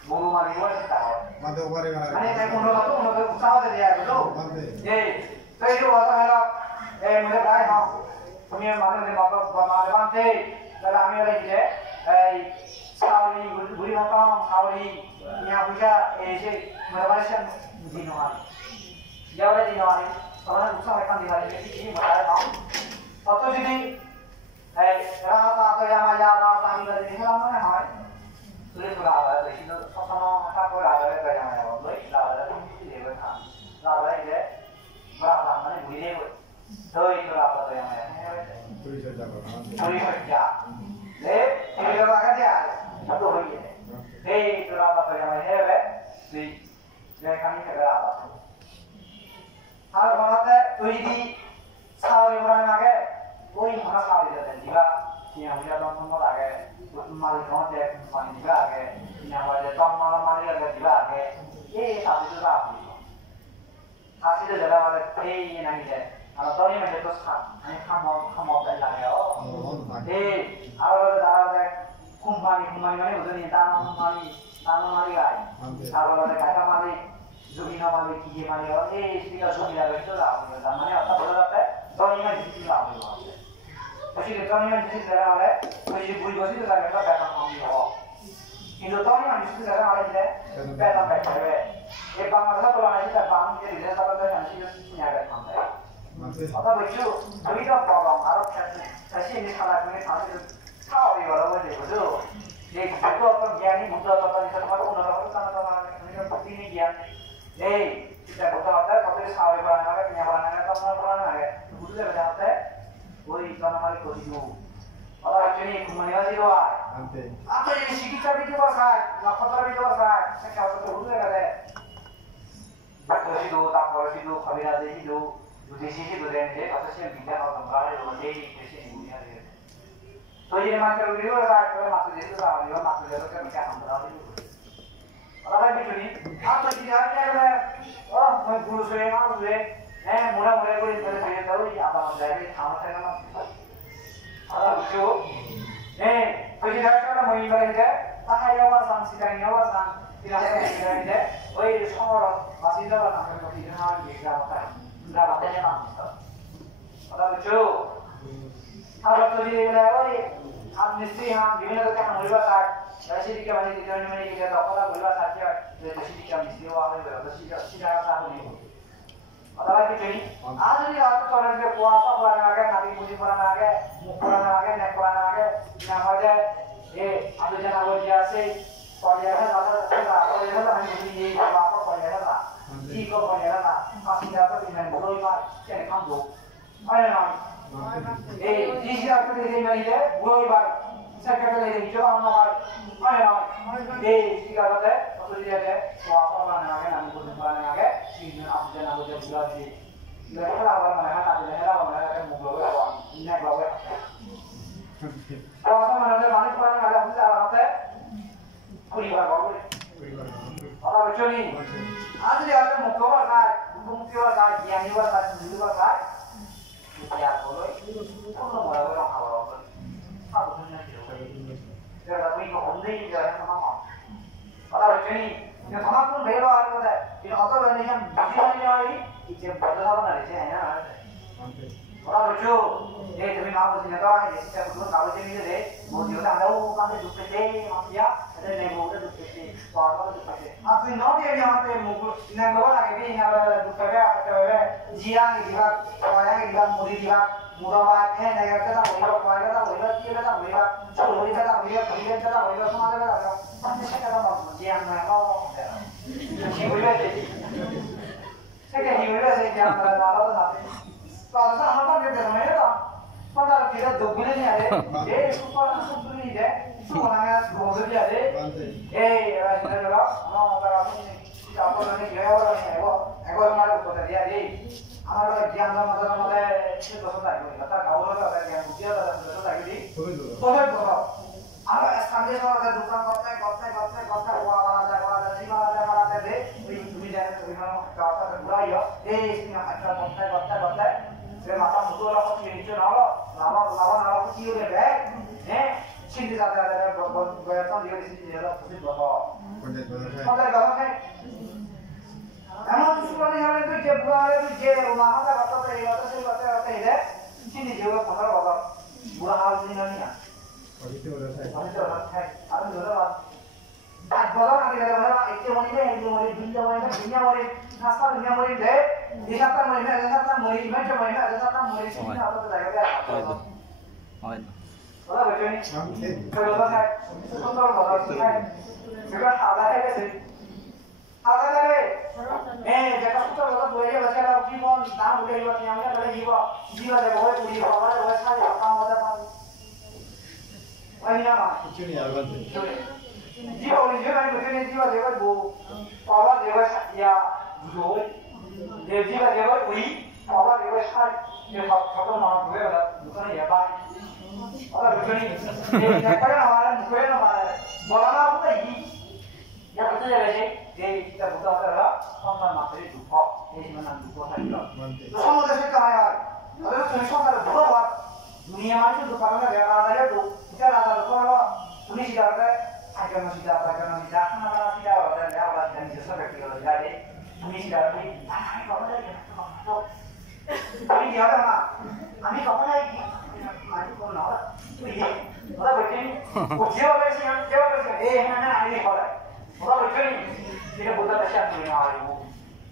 bulu mari buat setahun. Mana bawa mana? Ani saya mundur usaha dia tu. Saya itu apa kalau, muda kaya mau, punya mana ni bawa mana bangte, kalau kami lagi je, sauri buli macam sauri, yang punya je, muda macam di luar. Jauh di luar, kalau usaha kan di luar ini muda mau. Atau jadi, rasa atau yang aja rasa ini dari mana hai? Sulit berada di sini, sama tak berada di yang mana, boleh berada di sini berkan, berada di berada mana boleh boleh, itu berada yang mana? Boleh saja, ini berada dia, itu boleh. Itu berada yang mana? Di yang kami berada. Hal mana tu jadi sahaja orang lagi. कोई हमारा सारी जाते हैं जिला यहाँ मुझे तो हम लोग आगे माली कौन से पानी जिला आगे यहाँ वाले तो हमारा माली आगे जिला आगे ये सारी तो आप सारी तो जगह वाले ये नहीं है अगर तो नहीं मुझे तो हम ऑफ कर लाए हो अगर दादा कुम्भानी माने उधर नहीं ताना माली गाय अगर वाले क्या माली जुबिना माली की माली हो इसलिए जुबिना भी तो आप माने अब बोला जाता है तो नहीं मैं जिसकी आप Pasti kita ni mesti cara ada, pasti buli pasti cara kita betul kami ho. Indo tu ni mesti cara ada je, betul betul. bangsa tu orang kita bang dia tidak salah dah nanti punya ada mana. Apa begitu? Kami dah program Arab kasi ini salah punya nanti tahu dia orang macam itu. Jadi itu apa giani muda apa ni semua orang orang sana sana ni kan pasti ni gian. Kita bukan apa tapi sahaja orang ada punya orang ada sama orang ada. Muda ada apa? Oi kana mari ko diu. Ala actually kumaniya diwa. Ante. Apa ini sikita diwa sai, na fatara diwa sai. Saya kata tu muda ada. Betul sih do, tak boleh sih do, kabila sih do. Desi sih do dan je, atau sih bicara orang kaya do, jadi desi dunia dia. So ini macam video ada, kalau macam itu lah, dia macam itu kan macam hambar itu. Kalau begitu ni, apa sih dia ada? Oh, मैं गुरु से ना गुरु मुड़ा मुड़े को इस तरह से करो ये आप जाएंगे खाना खाना मत अब जो कुछ ऐसा ना वही बनेगा ताकि ये वाला सांस सिखाएंगे ये वाला सांस सिखाएंगे वही सोर मसीदा वाला ना कभी ना ये क्या होता है ना बातें नहीं मानते अब जो अब तो ये वही आप निश्चय हम विभिन्न तरह के मुर्गा काट ऐसे भी क्या बने दिखने में नहीं क्या तो अपना मुर्गा काट के जैसे कि क्या निश्चय हुआ है वैसे ही सीधा साफ नहीं Apalagi jadi, ada nih waktu orang dia puasa pulang lagi, nabi puji pulang lagi, pulang lagi, naik pulang lagi, namanya, ada jangan lupa biasa, kuliahnya kuliahnya lah hanya begini, apa kuliahnya lah, jika kuliahnya lah, masih dapat di mana, boleh mah, jadi kamu, ada nang, di sini aku di mana ini, boleh mah, saya kata lagi, coba orang ada nang, jika ada, waktu dia ada, puasa pulang lagi, nabi puji pulang lagi. Ini aku jangan lupa juga sih. Mereka lah mereka kan mungkin orang ini bawa. Kalau sama ada banyak orang ada bisa apa? Kuribar bawa. Orang lucu nih. Ada dia ada mungkin kan, yang ini kan, dulu kan. Ya boleh. Kalau mau orang awal. Aku punya dia. Dia tapi kok ini dia sama. Orang lucu nih. yang semakin bela ada, ini atau lain yang bisanya lagi, itu betul betul ada sih, ya. Orang lucu, tapi kalau sini orang ini sih kalau kalau sini deh, mau dia tak tahu kan dia dukung deh, maksudnya, ada nego ada dukung deh, apa dukung deh. Tapi nanti dia yang nanti mungkin nego lagi ni yang dukung deh, atau jiang juga, orang juga mudi juga, mudah banget, nego kita boleh, orang kita boleh, kita tak boleh, cuma kita tak boleh, kita tak boleh, semua kita tak boleh. Tapi saya tak mau jiang nego. Hiburan jadi, saya hiburan saya jangan berlalu nanti. Kalau saya apa dia namanya tak, pada kita dogunya ni ada, super ni deh, super namanya dogu ni ada, ini adalah, orang ni, siapa orang ni, dia orang ni, ego orang tu dia ni, orang jiang sama itu dosa lagi, kata kau orang ada jiang dia ada dosa lagi, dosa. Ada sekali ada dukaan kota, wala ada deh, ini jangan terima kata terburai ya, ini macam kota, saya macam betul lah kau ini lama kecil deh, sini ada berapa dia di sini ada pasti berapa, konten kawan kan, emang sudah ni hari itu je bulan itu je rumah ada kata ini, sini juga pernah berapa, bulan awal ini ni ya. Itu orang saya. Ada orang. Tak boleh nanti ada orang itu moni, dunia moni, nasta dunia moni deh. Disata moni, macam moni sini apa tu dah ya. Oh. Kalau macam ni. Kalau saya, contoh kalau saya, juga ada ke sih. Ada ke? Jika kita kalau boleh baca dalam kimon, dah boleh buat yang mana boleh jiwa deh boleh pulih, boleh saya apa ada. Ini apa? Jiwa ini jangan begini jiwa dewa bu, awal dewa ya bu, jiwa dewa bu, awal dewa sekali, dia satu nama dua ada, bukan ya pak. Awal begini, dia kaya awal bukan nama, bola apa tu ini? Ya betul ya sih, dia kita buka adalah kontan materi duka, ini mana duka saja. Semua dah sekaya, ada semua ada duka. Dunia mana tu kalau ada ada tu, kita ada tu kalau ini sudah ada, akan masih ada, mana tidak ada, ada dan jasa berarti kalau ada, ini sudah ada, kami kamu lagi, kami dia ada mana, kami kamu lagi, kami kamu nak, ini, ada begini, ujian bersih, mana ini kalau, ada begini, kita buat dasar dunia hari ini,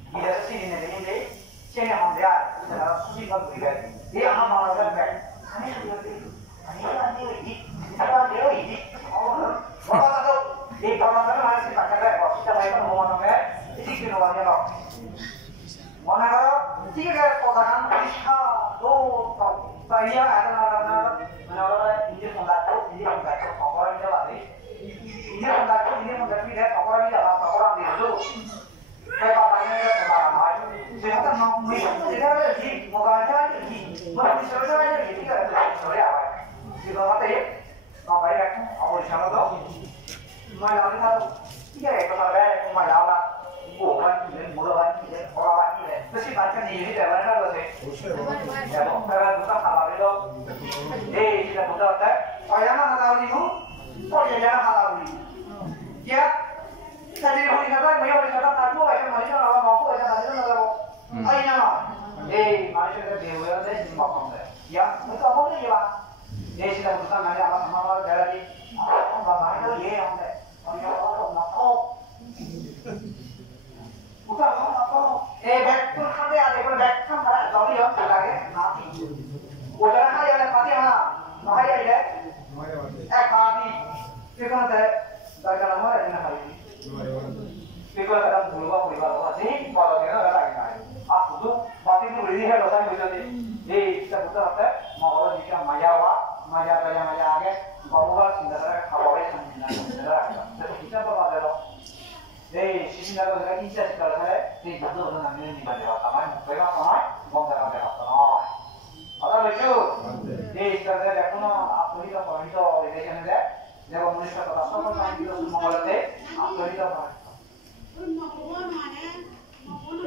kita sini ni, sini ham dia, kita susi kat dunia, dia ham mana kan? Ini dia itu. Ini dia ini. Oh, bapak tahu. Di kamar masih pakai apa? Kita main mau mana? Ini kena wajah lo. Mana kalau tiga kotakan pisah, saya ada ini pembantu, orang dia lagi. Ini pembantu dia orang dia apa orang dia tu. Saya bapaknya dia kemana-mana. Saya kan mau tidak ada di mobilnya di, mau diserah aja gitu kan, sorry apa? Jika mati, apa ya? Aku di sana tu, malam ni tu, dia itu ada malam, bukan bulan ini, orang ini, mesti baca ni ini dah mana tu sih? Ya, kalau bukan halal itu, kita bukan ada, orang mana halal ni pun, orang yang halal ni, ya. Tadi boleh kata, boleh kata aku aja macam orang mampu aja macam mana tu? Aina, macam tu dewa ada di mana? Ya, itu apa ni ya? Sudah bukan ada apa dari bapa itu ye orang orang mampu. Bukan apa? Betul kan dia ada দেশে যেমন মনুষ্যতা সকল প্রাণীর মঙ্গলতে আত্মহিত হয়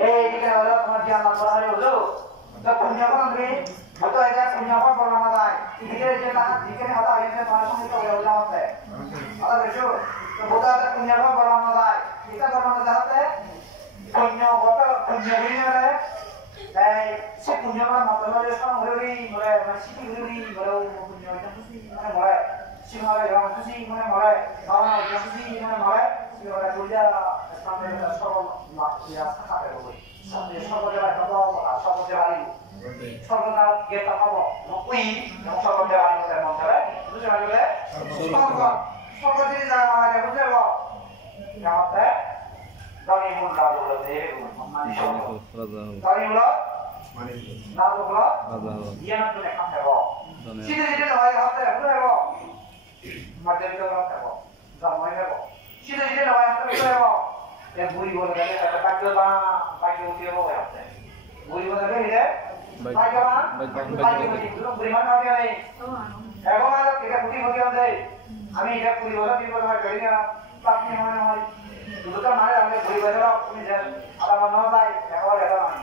এই দিকে হলো তোমার জ্ঞান লাভ করা হলো তো পুণ্যকর্ম তুমি হয়তো এটা পুণ্যকর্ম বলা না যায় এদিকে যে না দিকে হতা হইছে তোমার সঙ্গে তো হয়ে যাচ্ছে আলা দেখো তো বোধা এটা পুণ্যকর্ম বলা না যায় এটা কর্ম না যাতে পুণ্য কত পুণ্য হইলে এই সে পুণ্যকর্ম মতলবে সব হরি বলে সিটি হরি বলে পুণ্য এটা খুশি মানে বলে সিংহলে রং খুশি মানে বলে ভাবনা খুশি মানে বলে সিংহলে দুইটা সামনে সব মাতিয়া থাকে বলে সামনে সর্বজয়া কত সর্বজয়া সর্বদা গেতা হব নকুই সর্বজয়া মধ্যে মধ্যে বুঝতে পারলে সর্বজয়া জায়গা মানে বুঝতে পারো যাতে দানি মন দাদু বলে মানে দানি হলো মানে দাদু হলো ইয়ান তো দেখা দেব সিধে সিধে হয় হাতে বুঝতে পারো মাধ্যমিক করতে হবে জামাই নেব সিধে সিধে হয় হাতে বুঝতে পারো এ বুড়ি বলে গেলে একটা বাইকে উঠিয়ে হবে হাতে বুড়ি বলে গেলে বুড়ি মানে হবে নাই এখন আর এটা বুড়ি হবে আছে আমি এটা বুড়ি বলে দিই বলে গাড়ি না পাখি মানে হয় দুটো মানে আমি বুড়ি বলে দাও তুমি যে আলা বানাও যায় এখন এটা মানে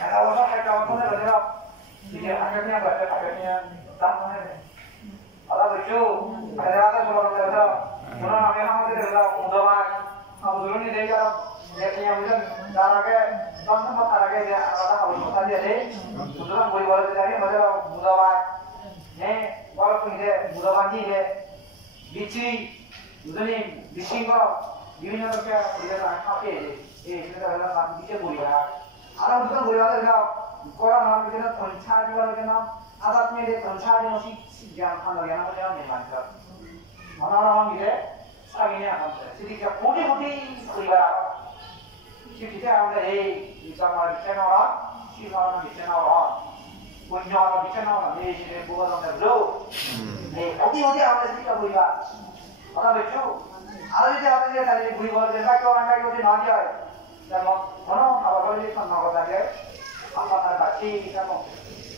এটা বড় একটা অন্তরে বলে দাও দিকে আগে নিয়ে বসে আগে নিয়ে দাম মানে আলা বুঝছো আরে রাতে বলে দাও পুরো আমি আমাদের দাও উদমান আন্দোলন দিয়ে যাও দেখি আমরা তার আগে দশম তার আগে যে আলাদা কথা দিয়ে দেই সুতরাং বই বলতে যাই মজা বুধবার হ্যাঁ বড় করে বুধবার দিয়ে বিচি দুজনে বিশিঙ্গ বিভিন্ন রকমের পরিবার থাকে এই সেটা হলো বিচে পরিবার আর দুজন পরিবার হলো করা নাম যেন পঞ্চা দিবার যেন আদাত মেয়ে পঞ্চা যেন জ্ঞান খানো জ্ঞান করে নির্মাণ করা মনোরম মিলে সাবিনে আমাদের সেদিকে কোটি কোটি পরিবার সেদিকে আমাদের এই আমার বিছানাওয়া শিবানা বিছানাওয়া পুণ্যওয়ালা বিছানাওয়া এই যে বুবাদনের লোক এই কোটি কোটি আমাদের সেদিকে পরিবার কথা দেখছো আর যদি আমাদের তাহলে বুড়ি বলে যে বাকি অনেক বাকি যদি না যায় যেমন কোনো খাবার বলে যে সন্ধ্যা থাকে আপনার বাচ্চি যেমন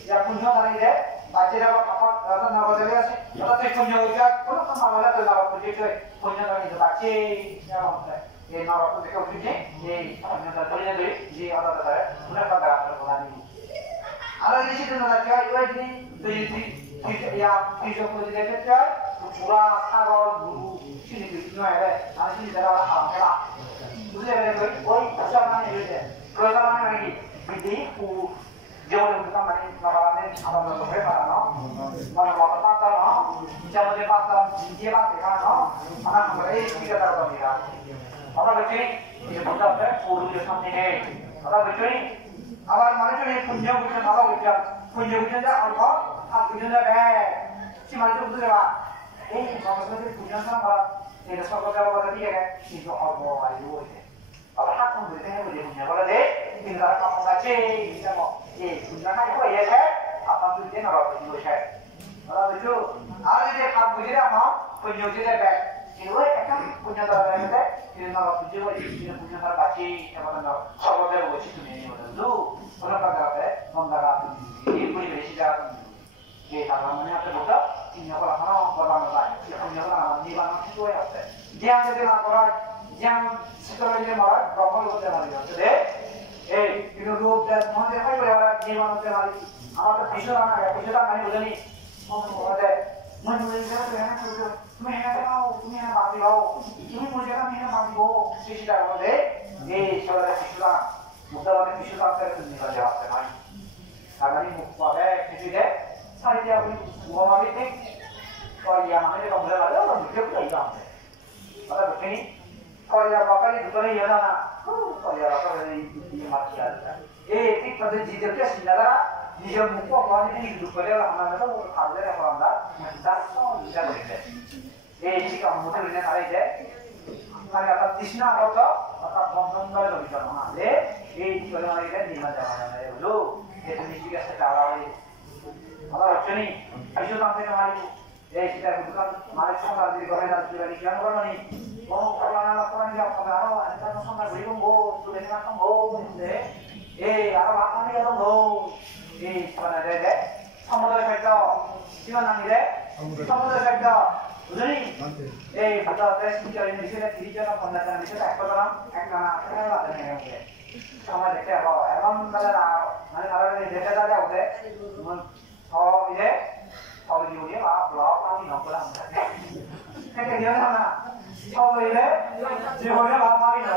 যা পুণ্য দাঁড়িয়ে বাচ্চারা খাবার রাজা না বলে আছে তাতে পুণ্য হইয়া কোনো খাবার বলে তো না বুঝে পুণ্য দাঁড়িয়ে বাচ্চি যেমন এই না রকম দেখে উঠে এই পুণ্যটা ধরে ধরে যে আলাদা ধরে পুনর কথা আপনার বলা নেই আর এই যে না যায় ওই দিন দুই ইয়া কিছু করে দেখতে চায় পুরা সাগর গুরু চিনি কিছু নয় রে আমি চিনি দাঁড়া আমরা বুঝলে ওই সব মানে হয়েছে প্রয়োজন মানে কি বিধি ও যেমন kita মানে বাবানে আমরা তো হয়ে পারা না মানে বাবা পাতা না যেমন যে পাতা যে পাতা না আমরা আমরা এই দিকে দাঁড়া দিরা আমরা বলছি যে বলতে হবে পুরুষের সামনে নেই আমরা বলছি আবার মানুষের এই পুণ্য গুণ ভালো হচ্ছে পুণ্য গুণ যা অল্প আর পুণ্য যা ব্যয় সীমান্ত বুঝতে পারা এই ভগবানের পুণ্য সম্পদ এটা সকল কথা দিয়ে কিন্তু অল্প আয়ু হয়েছে আবার হাত কোন বলতে হবে পুণ্য বলে দে কিন্তু তারা কম আছে যেমন এই পুণ্যটা হয়েছে আপনার দুধে নরক বসে ওরা বুঝছো আর যদি হাত বুঝে আমার পুণ্য যদি ব্যাগ কিন্তু একটা পুণ্য দ্বারা ব্যাগে কিন্তু নরক বুঝে বলি কিন্তু পুণ্য দ্বারা বাঁচি এবং সকলের বসে তুমি নিয়ে বলছো কোনো প্রকারে মন্দারা এই পরিবেশে যা যে তারা মানে আপনি বলতো পুণ্যকর এখনো বলানো যায় পুণ্যকর আমার নিবানো কিন্তু আছে জ্ঞান যদি না করা জ্ঞান শীতলে মারা ব্রহ্ম হতে পারি হচ্ছে এই কিন্তু রূপ মনে হয় বলে ওরা নির্মাণ হতে পারি আমাদের ভীষণ মানে বুঝলি মনে মনে তুমি হ্যাঁ খাও তুমি হ্যাঁ বাদি হও তুমি মজে আমি হ্যাঁ বাদি হো সেটা বলে এই সবাই ভীষণ মুদ্রাবাদে ভীষণ করে তুমি কাজে আসতে পারি তার মানে মুখ পাবে কিছু যে সাইডে আপনি ঘুমাবি ঠিক করিয়া মানে কমলে লাগে ওরা বুঝে পুরাই যাবে ওরা বুঝে নি করিয়া বাকালি দুটোরে ইয়ে না করিয়া বাকালি এই মাছি আছে এই ঠিক তাদের জিদেরকে সিনারা নিজের মুখ পাওয়ানি দুপুরে আমরা তো খাবলে রাখো আমরা তার সব যা করে এই ঠিক আমাদের নিয়ে তারাই যায় মানে আপনার তৃষ্ণা কত অর্থাৎ বন্ধন করে লবিত না যে এই করে মানে এটা নির্মাণ যাওয়া না হলো এটা নিশ্চিত আছে তারা হয় আমরা হচ্ছে নি আইসো তাতে মারি এই সেটা দোকান মানে সকাল দিকে ঘরে না তুই বাড়ি কেন করো নি ও করোনা করোনা যা হবে আরো আজকাল সকাল ঘুরে গো তুই না কম গো এই আরো আপনি গো এই মানে রে সমুদ্রে ফেটো জীবন নামি রে সমুদ্রের একটা বুঝলি এই ভূতাতে সিঙ্গারি মিশে 30 জন 50 জন মিশে একটা ধরাম একটা না একটা বাদে নেবে সময় দেখতে হবে এবং মানে নারায়ণ দেখে দাদা ওতে 이제 서울 이후에 와 블록이 넘고라 그러니까 이러잖아 서울에 지원에 마음이 넘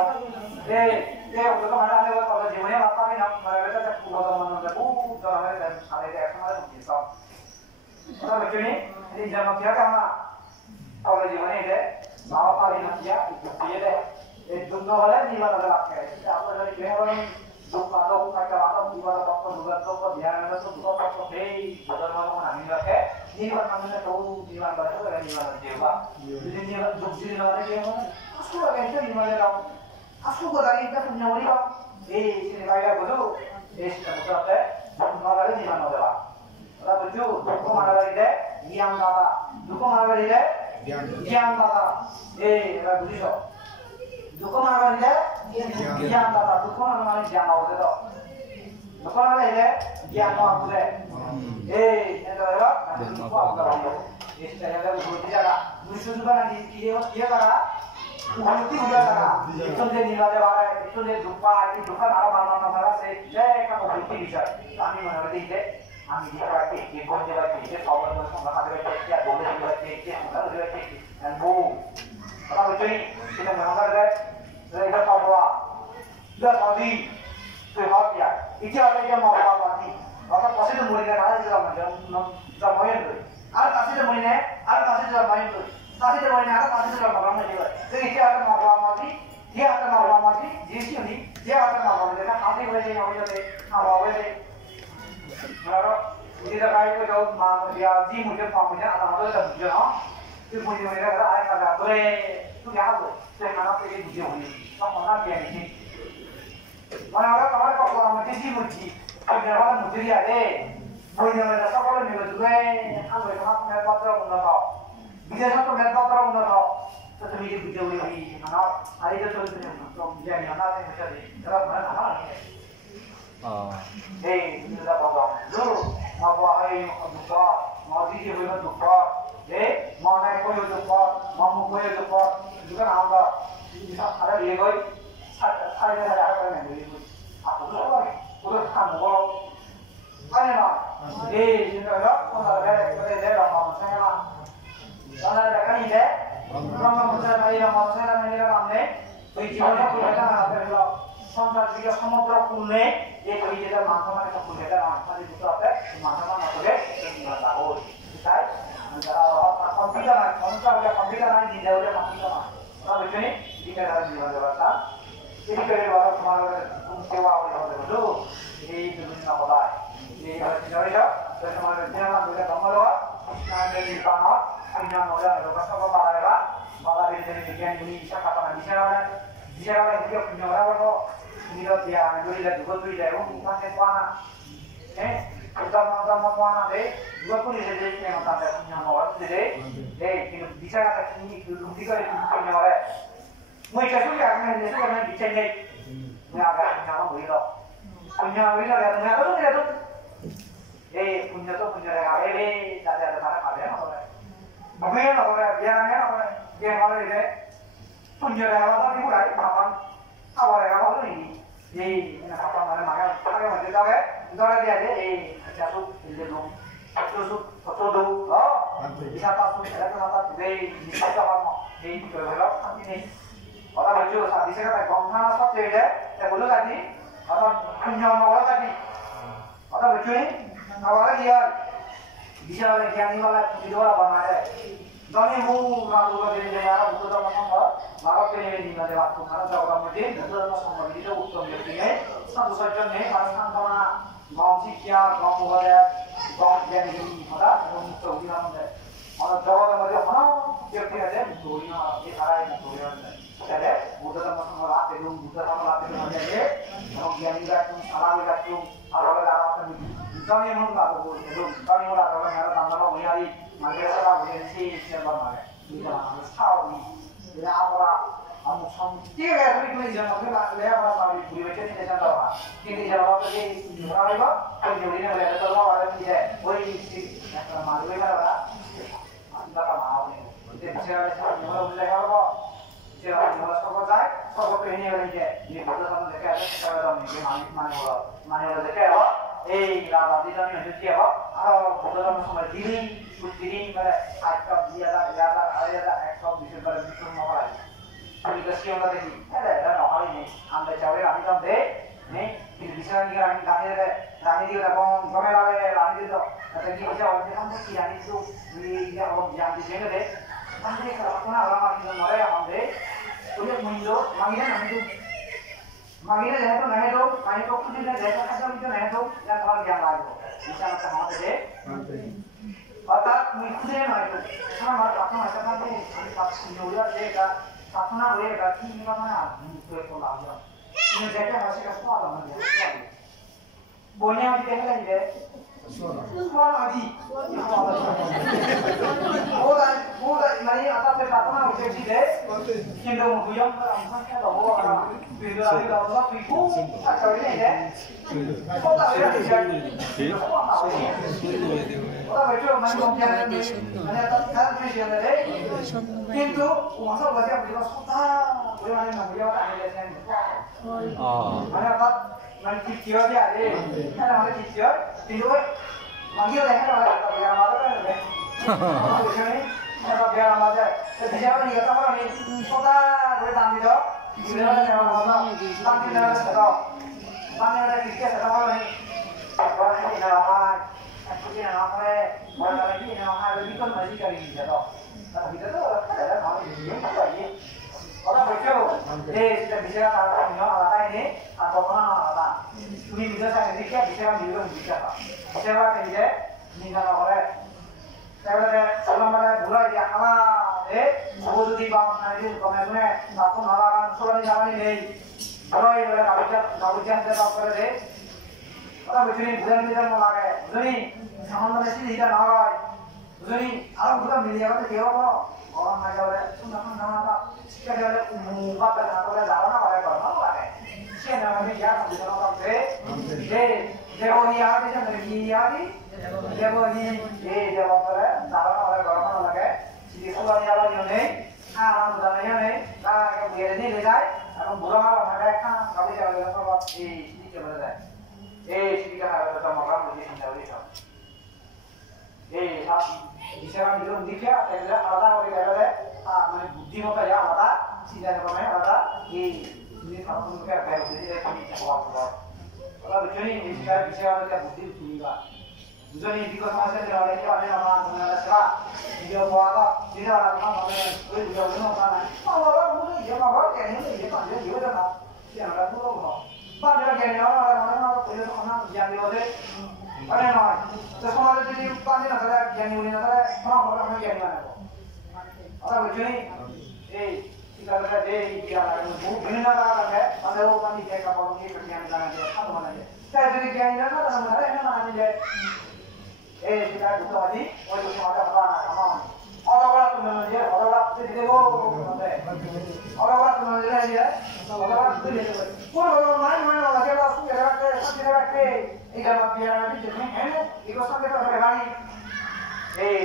내 우리가 말하는 거 서울 지원에 마음이 넘 말해서 구워서 먹는데 뭐 저러면 되는 사례에 대해서 말을 못했어 그다음에 그니 이제 뭐 기억하나 서울 지원에 이제 마음이 넘지야 이제 দুঃখ হলে জীবনকে রাখে আমরা যদি কেবল দুঃখ আদৌ থাকতে আদৌ জীবন পক্ষ দুঃখ ধ্যানের দুঃখ পক্ষ সেই ধর্ম নামি রাখে জীবন মানে তো জীবন বাঁচে জীবন জীবা যদি জীবন দুঃখ দিন হলে কি হবে আসলে এটা জীবনে দাও আসলে কোদারি এটা পুণ্য বলিবা এই সিনেমাটা বলো এই সিনেমাটাতে তোমাদের জীবন দেবা ওরা বুঝো দুঃখ মারাবাড়িতে জ্ঞান দাদা দুঃখ মারাবাড়িতে জ্ঞান দাদা এই এরা বুঝিছো দুঃখ মারাবাড়িতে জ্ঞান দাদা দুঃখ মানে জ্ঞান হবে তো দুঃখ মারাবাড়িতে জ্ঞান হবে এই এটা হলো দুঃখ হবে এই সেটা বুঝতে জায়গা দুশুদ্ধ না কি জায়গা উন্নতি হয়ে জায়গা একজনকে নিলাতে পারে একজনকে দুঃখ আরো বাড়ানো করা সে একটা বুদ্ধি বিষয় আমি মনে করি যে আমি যে পার্টি যে কোন জায়গায় যে খবর বলে সংখ্যা কাটবে যে বলে দিবে যে সংখ্যা দিবে যে বউ ওরা বলছে সেটা মনে করে এটা খবর এটা সবই তুই হতিয়া ইতিহাসে যে মহা পাতি ওটা পছন্দ মরে গেল আর যা ময়েন কই আর কাছে মনে আর কাছে যা ময়েন কই কাছে মনে আর কাছে যা মনে কই তো ইতিহাসে মহা পাতি যে হাতে মহা পাতি জিসিনি যে হাতে মহা পাতি না হাতে হয়ে যায় হবে আর হবে Kalau kita kaya itu jauh mana dia di mungkin pamannya anak itu dah bujuk, tu mungkin mereka ada ayat ada boleh tu dia apa, saya mana pergi bujuk ni, sama mana dia ni, mana orang kalau kalau mungkin di mungkin, kalau dia orang mungkin dia ada, mungkin mereka kalau ni betul kan mereka nak patra unda kau, bisa satu patra unda kau, tu mungkin bujuk ni, mana ada itu tu tu dia ni mana ada macam ni, kalau mana mana ni. Hey, ini dah bawa. Lu mau bawa air dupa, mau di sini boleh dupa. Mau naik kau dupa, mau kau dupa. Juga nama bisa ada dia kau. Saya ada apa ni? Aku tu apa? Udah kamu bawa. Ada mana? Ini dah. Kau ada ramai saya lah. Kalau ada kan ini, ramai saya ni ramai saya ni ramai. Kau jiwa kau ada apa ni? সংসার থেকে সমগ্র পূর্ণে এই কলিজার মাধ্যমে একটা পূর্ণেটা মাধ্যমে যুক্ত হবে মাধ্যমে হবে দাও তাই যারা কম্পিউটার নাই কম্পিউটার নাই দিলে ওরে কম্পিউটার না ওরা বুঝনি দিকে তারা জীবন ব্যবস্থা এই করে বড় তোমার সেবা হবে বুঝো এই বিভিন্ন হলায় এই হচ্ছে যাও তো তোমার দিনা দুইটা কমলবা নামে নিপানো আমি না নজা নজা সব বাড়াইবা বাড়াবে যে বিজ্ঞান গুলি ইচ্ছা কাটা না বিশাল এটা পুণ্যরা বলো নিরত দিয়া দুই যায় দুই দুই যায় ও মানে কোনা utama kuana de dua pun ini jadi yang tanda punya mawar jadi kita bisa kata ini belum tiga itu punya mawar mereka tu yang ini tu kan bisa ni ni agak nama boleh punya boleh ada punya tu dia tu punya tu punya ada ada mana ada yang boleh bagaimana boleh biarnya boleh dia boleh ini punya ada apa ni boleh kapan awal awal ini apa mana makan pakai macam tu kan Dora dia ada jatuh ilmu foto bisa pasuk ada kenapa bisa apa kalau ini orang baju saat bisa kata gongkang apa saja boleh tadi orang punya orang tadi orang baju ini awalnya dia bisa oleh yang ini malah video apa mana Doni mu lalu dari negara butuh dalam sumber lalu kini di negara waktu karena jauh mungkin dalam sumber itu butuh jadi satu saja nih harus sama गांव शिक्षा गांव वाले गांव ज्ञान की होता है उन तो भी हम है और जगह में जो है व्यक्ति है दूरी में ये सारा है दूरी में चले बुद्ध का मतलब लाते लोग बुद्ध का लाते लोग जाए और ज्ञानी का तुम सारा भी का तुम अलग अलग आप जाने हम ना तो बोलते लोग जाने वाला तो मेरा नाम ना वो यारी मार्केट से आप ये सी से बना है ये ना साव भी ये आप हम dia kayak tadi kita jangan pakai lea apa sabi buri baca tidak jangan tahu kita jangan pakai orang apa kalau jadi ni boleh ada tahu orang tidak boleh si malu kan orang kata mau nih. Jadi bicara mulai mulai apa? Bicara mulai soal যায়, soal ini lagi deh. Ini betul sama dekat ada sekarang dalam ini mana dekat apa? Raja di dalam ini dekat apa? Betul sama diri, diri mana akab dia ada akab bisa berbisnis mau lagi. Jadi kesian tadi, ada orang ini, anda cari lagi kan deh. Nih, bisa nih rani dia dah kau rani dia tu, tapi kita orang dia kan dia rani tu, dia orang yang di sini deh. Tapi kalau aku nak orang yang mana yang mana, punya muncul, manggilnya dah tu, main tu kucing dah tu, asal itu dah tu, yang orang yang lain tu, bisa macam mana deh. Otak muncul mana tu, sama aku macam mana tu, aku senyum dia dah, aku nak dia dah, ini mana, muncul pun lagi. Ini jadi masih kesuara mana dia. Bonya di mana dia? Suara lagi. Bola ini atas petana udah sih deh. Kita mau buyang orang sana kalau orang beda lagi kalau orang piku, atau ini deh. Bola ini jadi. Orang betul main bola ini. Mana atas kan masih ada deh. কিন্তু মজা বাজে আপনি সদা ওই মানে নামিয়া আনি দিয়েছেন মানে আবার মানে কি কিয় যে আরে এটা মানে কি কিয় কিন্তু মাগিও দেখে না বিয়া মারা না বুঝছেন এটা বিয়া মারা তো বিয়া মানে এটা মানে সদা করে দাম দিও বিয়া মানে দাম দিও না সদা মানে কি কি সদা মানে বড় না আমার aku ni nak apa? Mana lagi nak apa? Lebih kan masih cari dia tu. Kita tu ada kalau ini apa ni? Orang betul. Kita bicara kalau ni apa ini atau mana apa? Kami bicara saya ni kita bicara dulu bicara. Bicara kerja ni kalau orang. Saya ada sebelum ada bulan dia apa? Sebelum di bawah nanti komen ni aku narakan soal ni apa ni? Kalau ini kalau kita tak kerja orang betul ni bulan ni dah mulai. Betul ni sama mana sih tidak narai. Betul ni orang bukan milia kata dia orang macam orang sudah mana kita ada umumkan dan orang dalam orang berapa orang. Siapa nama dia yang di dalam orang dia orang yang ada macam dia ni, dia orang ni dia orang dalam orang berapa orang. Jadi orang yang ada ni, orang dalam ni, orang yang ni lezat, orang bukan orang mereka kami jaga orang ini macam mana? Sini kan ada beberapa orang mesti mencari tahu. Bisa kan belum dikira, saya bilang ada orang yang ada, mana bukti mau tanya ada, sini ada mana ada, ini kalau pun kita bayar jadi kita ini jawab. Kalau begini bisa ada bukti juga. Jadi di kota saya ada orang yang ada mana sekarang, dia buat dia ada mana dia buat mana. Orang mungkin dia mau kayak ini dia panggil dia ada apa, dia ada tu loh. Panjang kayak ni orang punya orang yang di mana, ada mana? Sekolah jadi panjang ada yang di mana ada, orang yang di mana? Orang begini, kita ada dia ada, begini ada, ada orang ni dia kapal ni kerja di sana dia, apa mana dia? Saya jadi kerja di sana, ada mana? Ini mana dia? Kita butuh lagi, orang tu ada apa? Orang tu mana dia? Orang tu dia orang tu mana dia? Orang tu dia. Orang mana lagi lah, sudah ada, ikan biar nanti jadi, ikut sampai ke hari.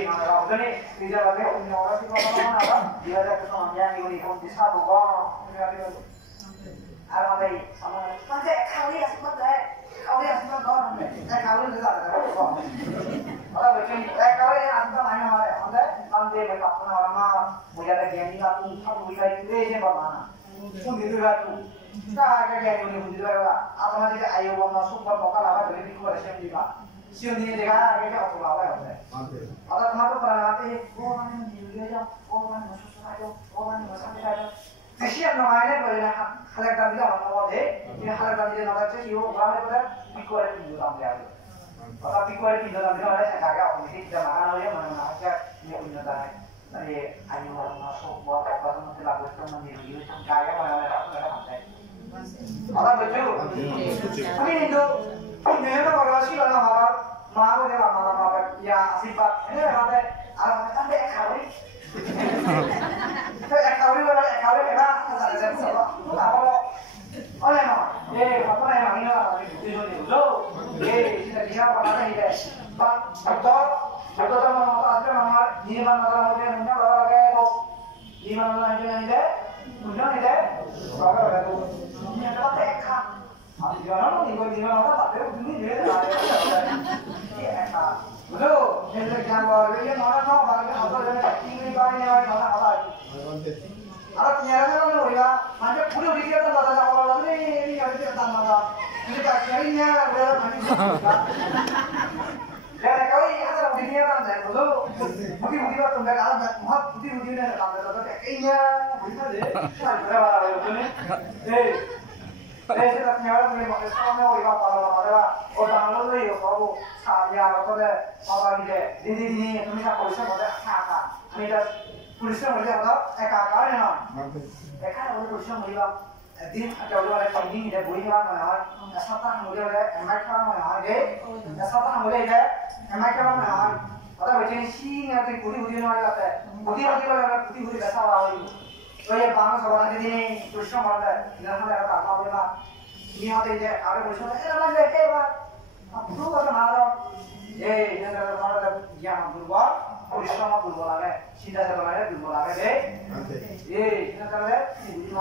Mana kau ni? Tidak ada orang si mana apa? Dia ada kesan yang ini pun bisa buka. Ada lagi, sama. Macam kau ni asal dah, kau ni asal dah. Kau ni dah ada. Orang macam kau ni asal mana ada? Nanti mereka pun orang mana, mungkin ada yang ni aku, aku bisa itu je bagaimana? Pun itu tu. Kita agak yang ini pun itu lah. Apa macam ayo orang masuk berbuka lama dari itu ada siapa juga. Siapa ni dia agak aku lama ya. Atau kenapa pernah nanti orang yang dia je, orang masuk saja, orang masuk saja. Kesian namanya boleh halak tadi lah orang deh. Ini halak tadi dia nak cakap, yo orang itu dah pikir ada pintu dalam dia. Atau pikir ada pintu dalam dia ada saya agak orang ini tidak makan orang yang mana nak cakap dia punya tanah. Tadi ayo orang masuk buat apa tu mesti lagu itu mendiri kaya mana nak tu ada macam. Orang betul. Tapi itu ini tu kalau sih kalau makan mahu dia makan ya sifat ini ada alam sampai ekawin. Ekawin mana ekawin kita ada apa? Apa? Oleh mana? Apa yang ini lah itu dulu. Kita dia apa ada ini? Betul. Betul sama apa aja nama di mana orang mana ini deh, punya ini deh, kalau ada tuh, ini ada teka, ada di mana nih, di mana orang tak tahu ini dia ada, ini teka, betul, ini jangan ini orang tahu kalau kita ada ini ini orang apa, ada penyerahan orang orang, macam punya dia kan ada orang ini ada dia tanah, ini kayaknya ada macam ya kali ada dunia kan deh dulu budi waktu nggak ada muat budi nih kan ada kayaknya bisa deh berapa itu nih saya nyala nih mau sekarang mau iba para orang lalu itu kalau saya atau deh apa gitu ini tuh polisi mau deh kakak ini dah polisi mau deh apa kakak nih kakak polisi mau iba दिन जब वाले पंडित ने बोली बात बनाया ऐसा था मुझे वाले एमआई का बनाया दे ऐसा था मुझे इधर एमआई का बनाया पता बच्चे ने सी ने तो पूरी पूरी वाले आता है पूरी वाला पूरी वैसा वाला है तो ये बांग सवाल दे ने प्रश्न वाला है इधर हमारे का आता बोला ये आते जे आगे प्रश्न ए ना लेके बा अब तो वाला मारो ए इधर हमारा ज्ञान दुर्बल प्रश्न में दुर्बल आ गए सीधा से बनाया दुर्बल आ गए ये इधर कर ले बुद्धि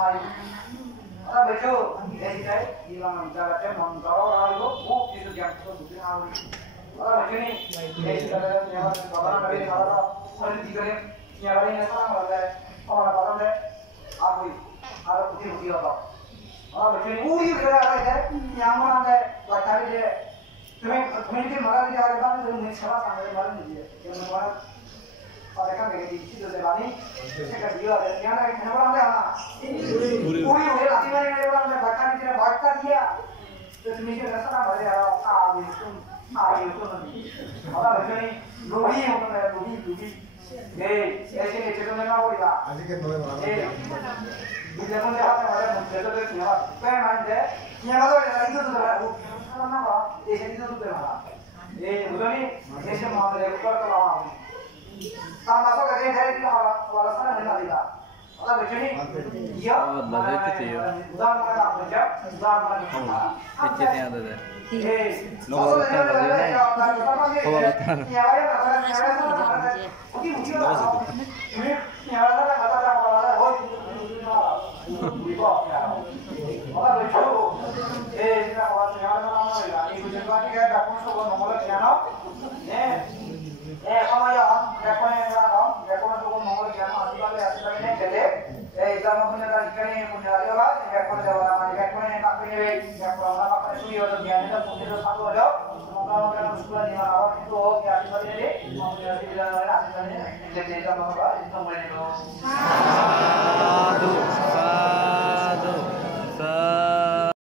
ada betul, ini saya bilang jalannya menggalau lalu, itu jam itu bukan awal. Ada betul ni, ini sudah nyawa kawan dari kalau orang tiga ni nyawa ini sekarang ada orang orang deh, aku ada putih apa. Ada betul ni, uri berada ada nyawa ada, waktu dia, kami marah dia ada kan, dia salah sampai marah dia, yang marah. Pada kan begini, itu sebabnya saya dia ada yang ada yang orang ada, uri lagi mana orang ada bahkan dia bahkan dia, terus mikir rasa apa dia itu, orang begini, rugi orang ada rugi, ऐसे तो मैं ना बोला, आज के नए वाला, ये जब मुझे आता है मुझे तो देखिए ना, क्या मानते हैं, ये वाला ये तो दूसरा, वो ना बा, ये तो दूसरा वाला, ये उधर ही ऐसे मामले ऊपर तो लावा काम masuk ke dia dari walasan dengan dia. Ada begini, dia udah mana kerja, udah mana kerja. Kecilnya ada deh. Nomor berapa dia? Ya, kamu ya, rekomen itu nomor yang asal ini jadi, zaman punya dari kini punya dia, rekomen jawab mana, rekomen yang tak punya, rekomen apa pun itu dia ada dia punya itu satu aja, semoga orang sekolah di mana orang itu ya asal ini, mau dia tidak asal ini, jadi zaman apa itu mulai itu.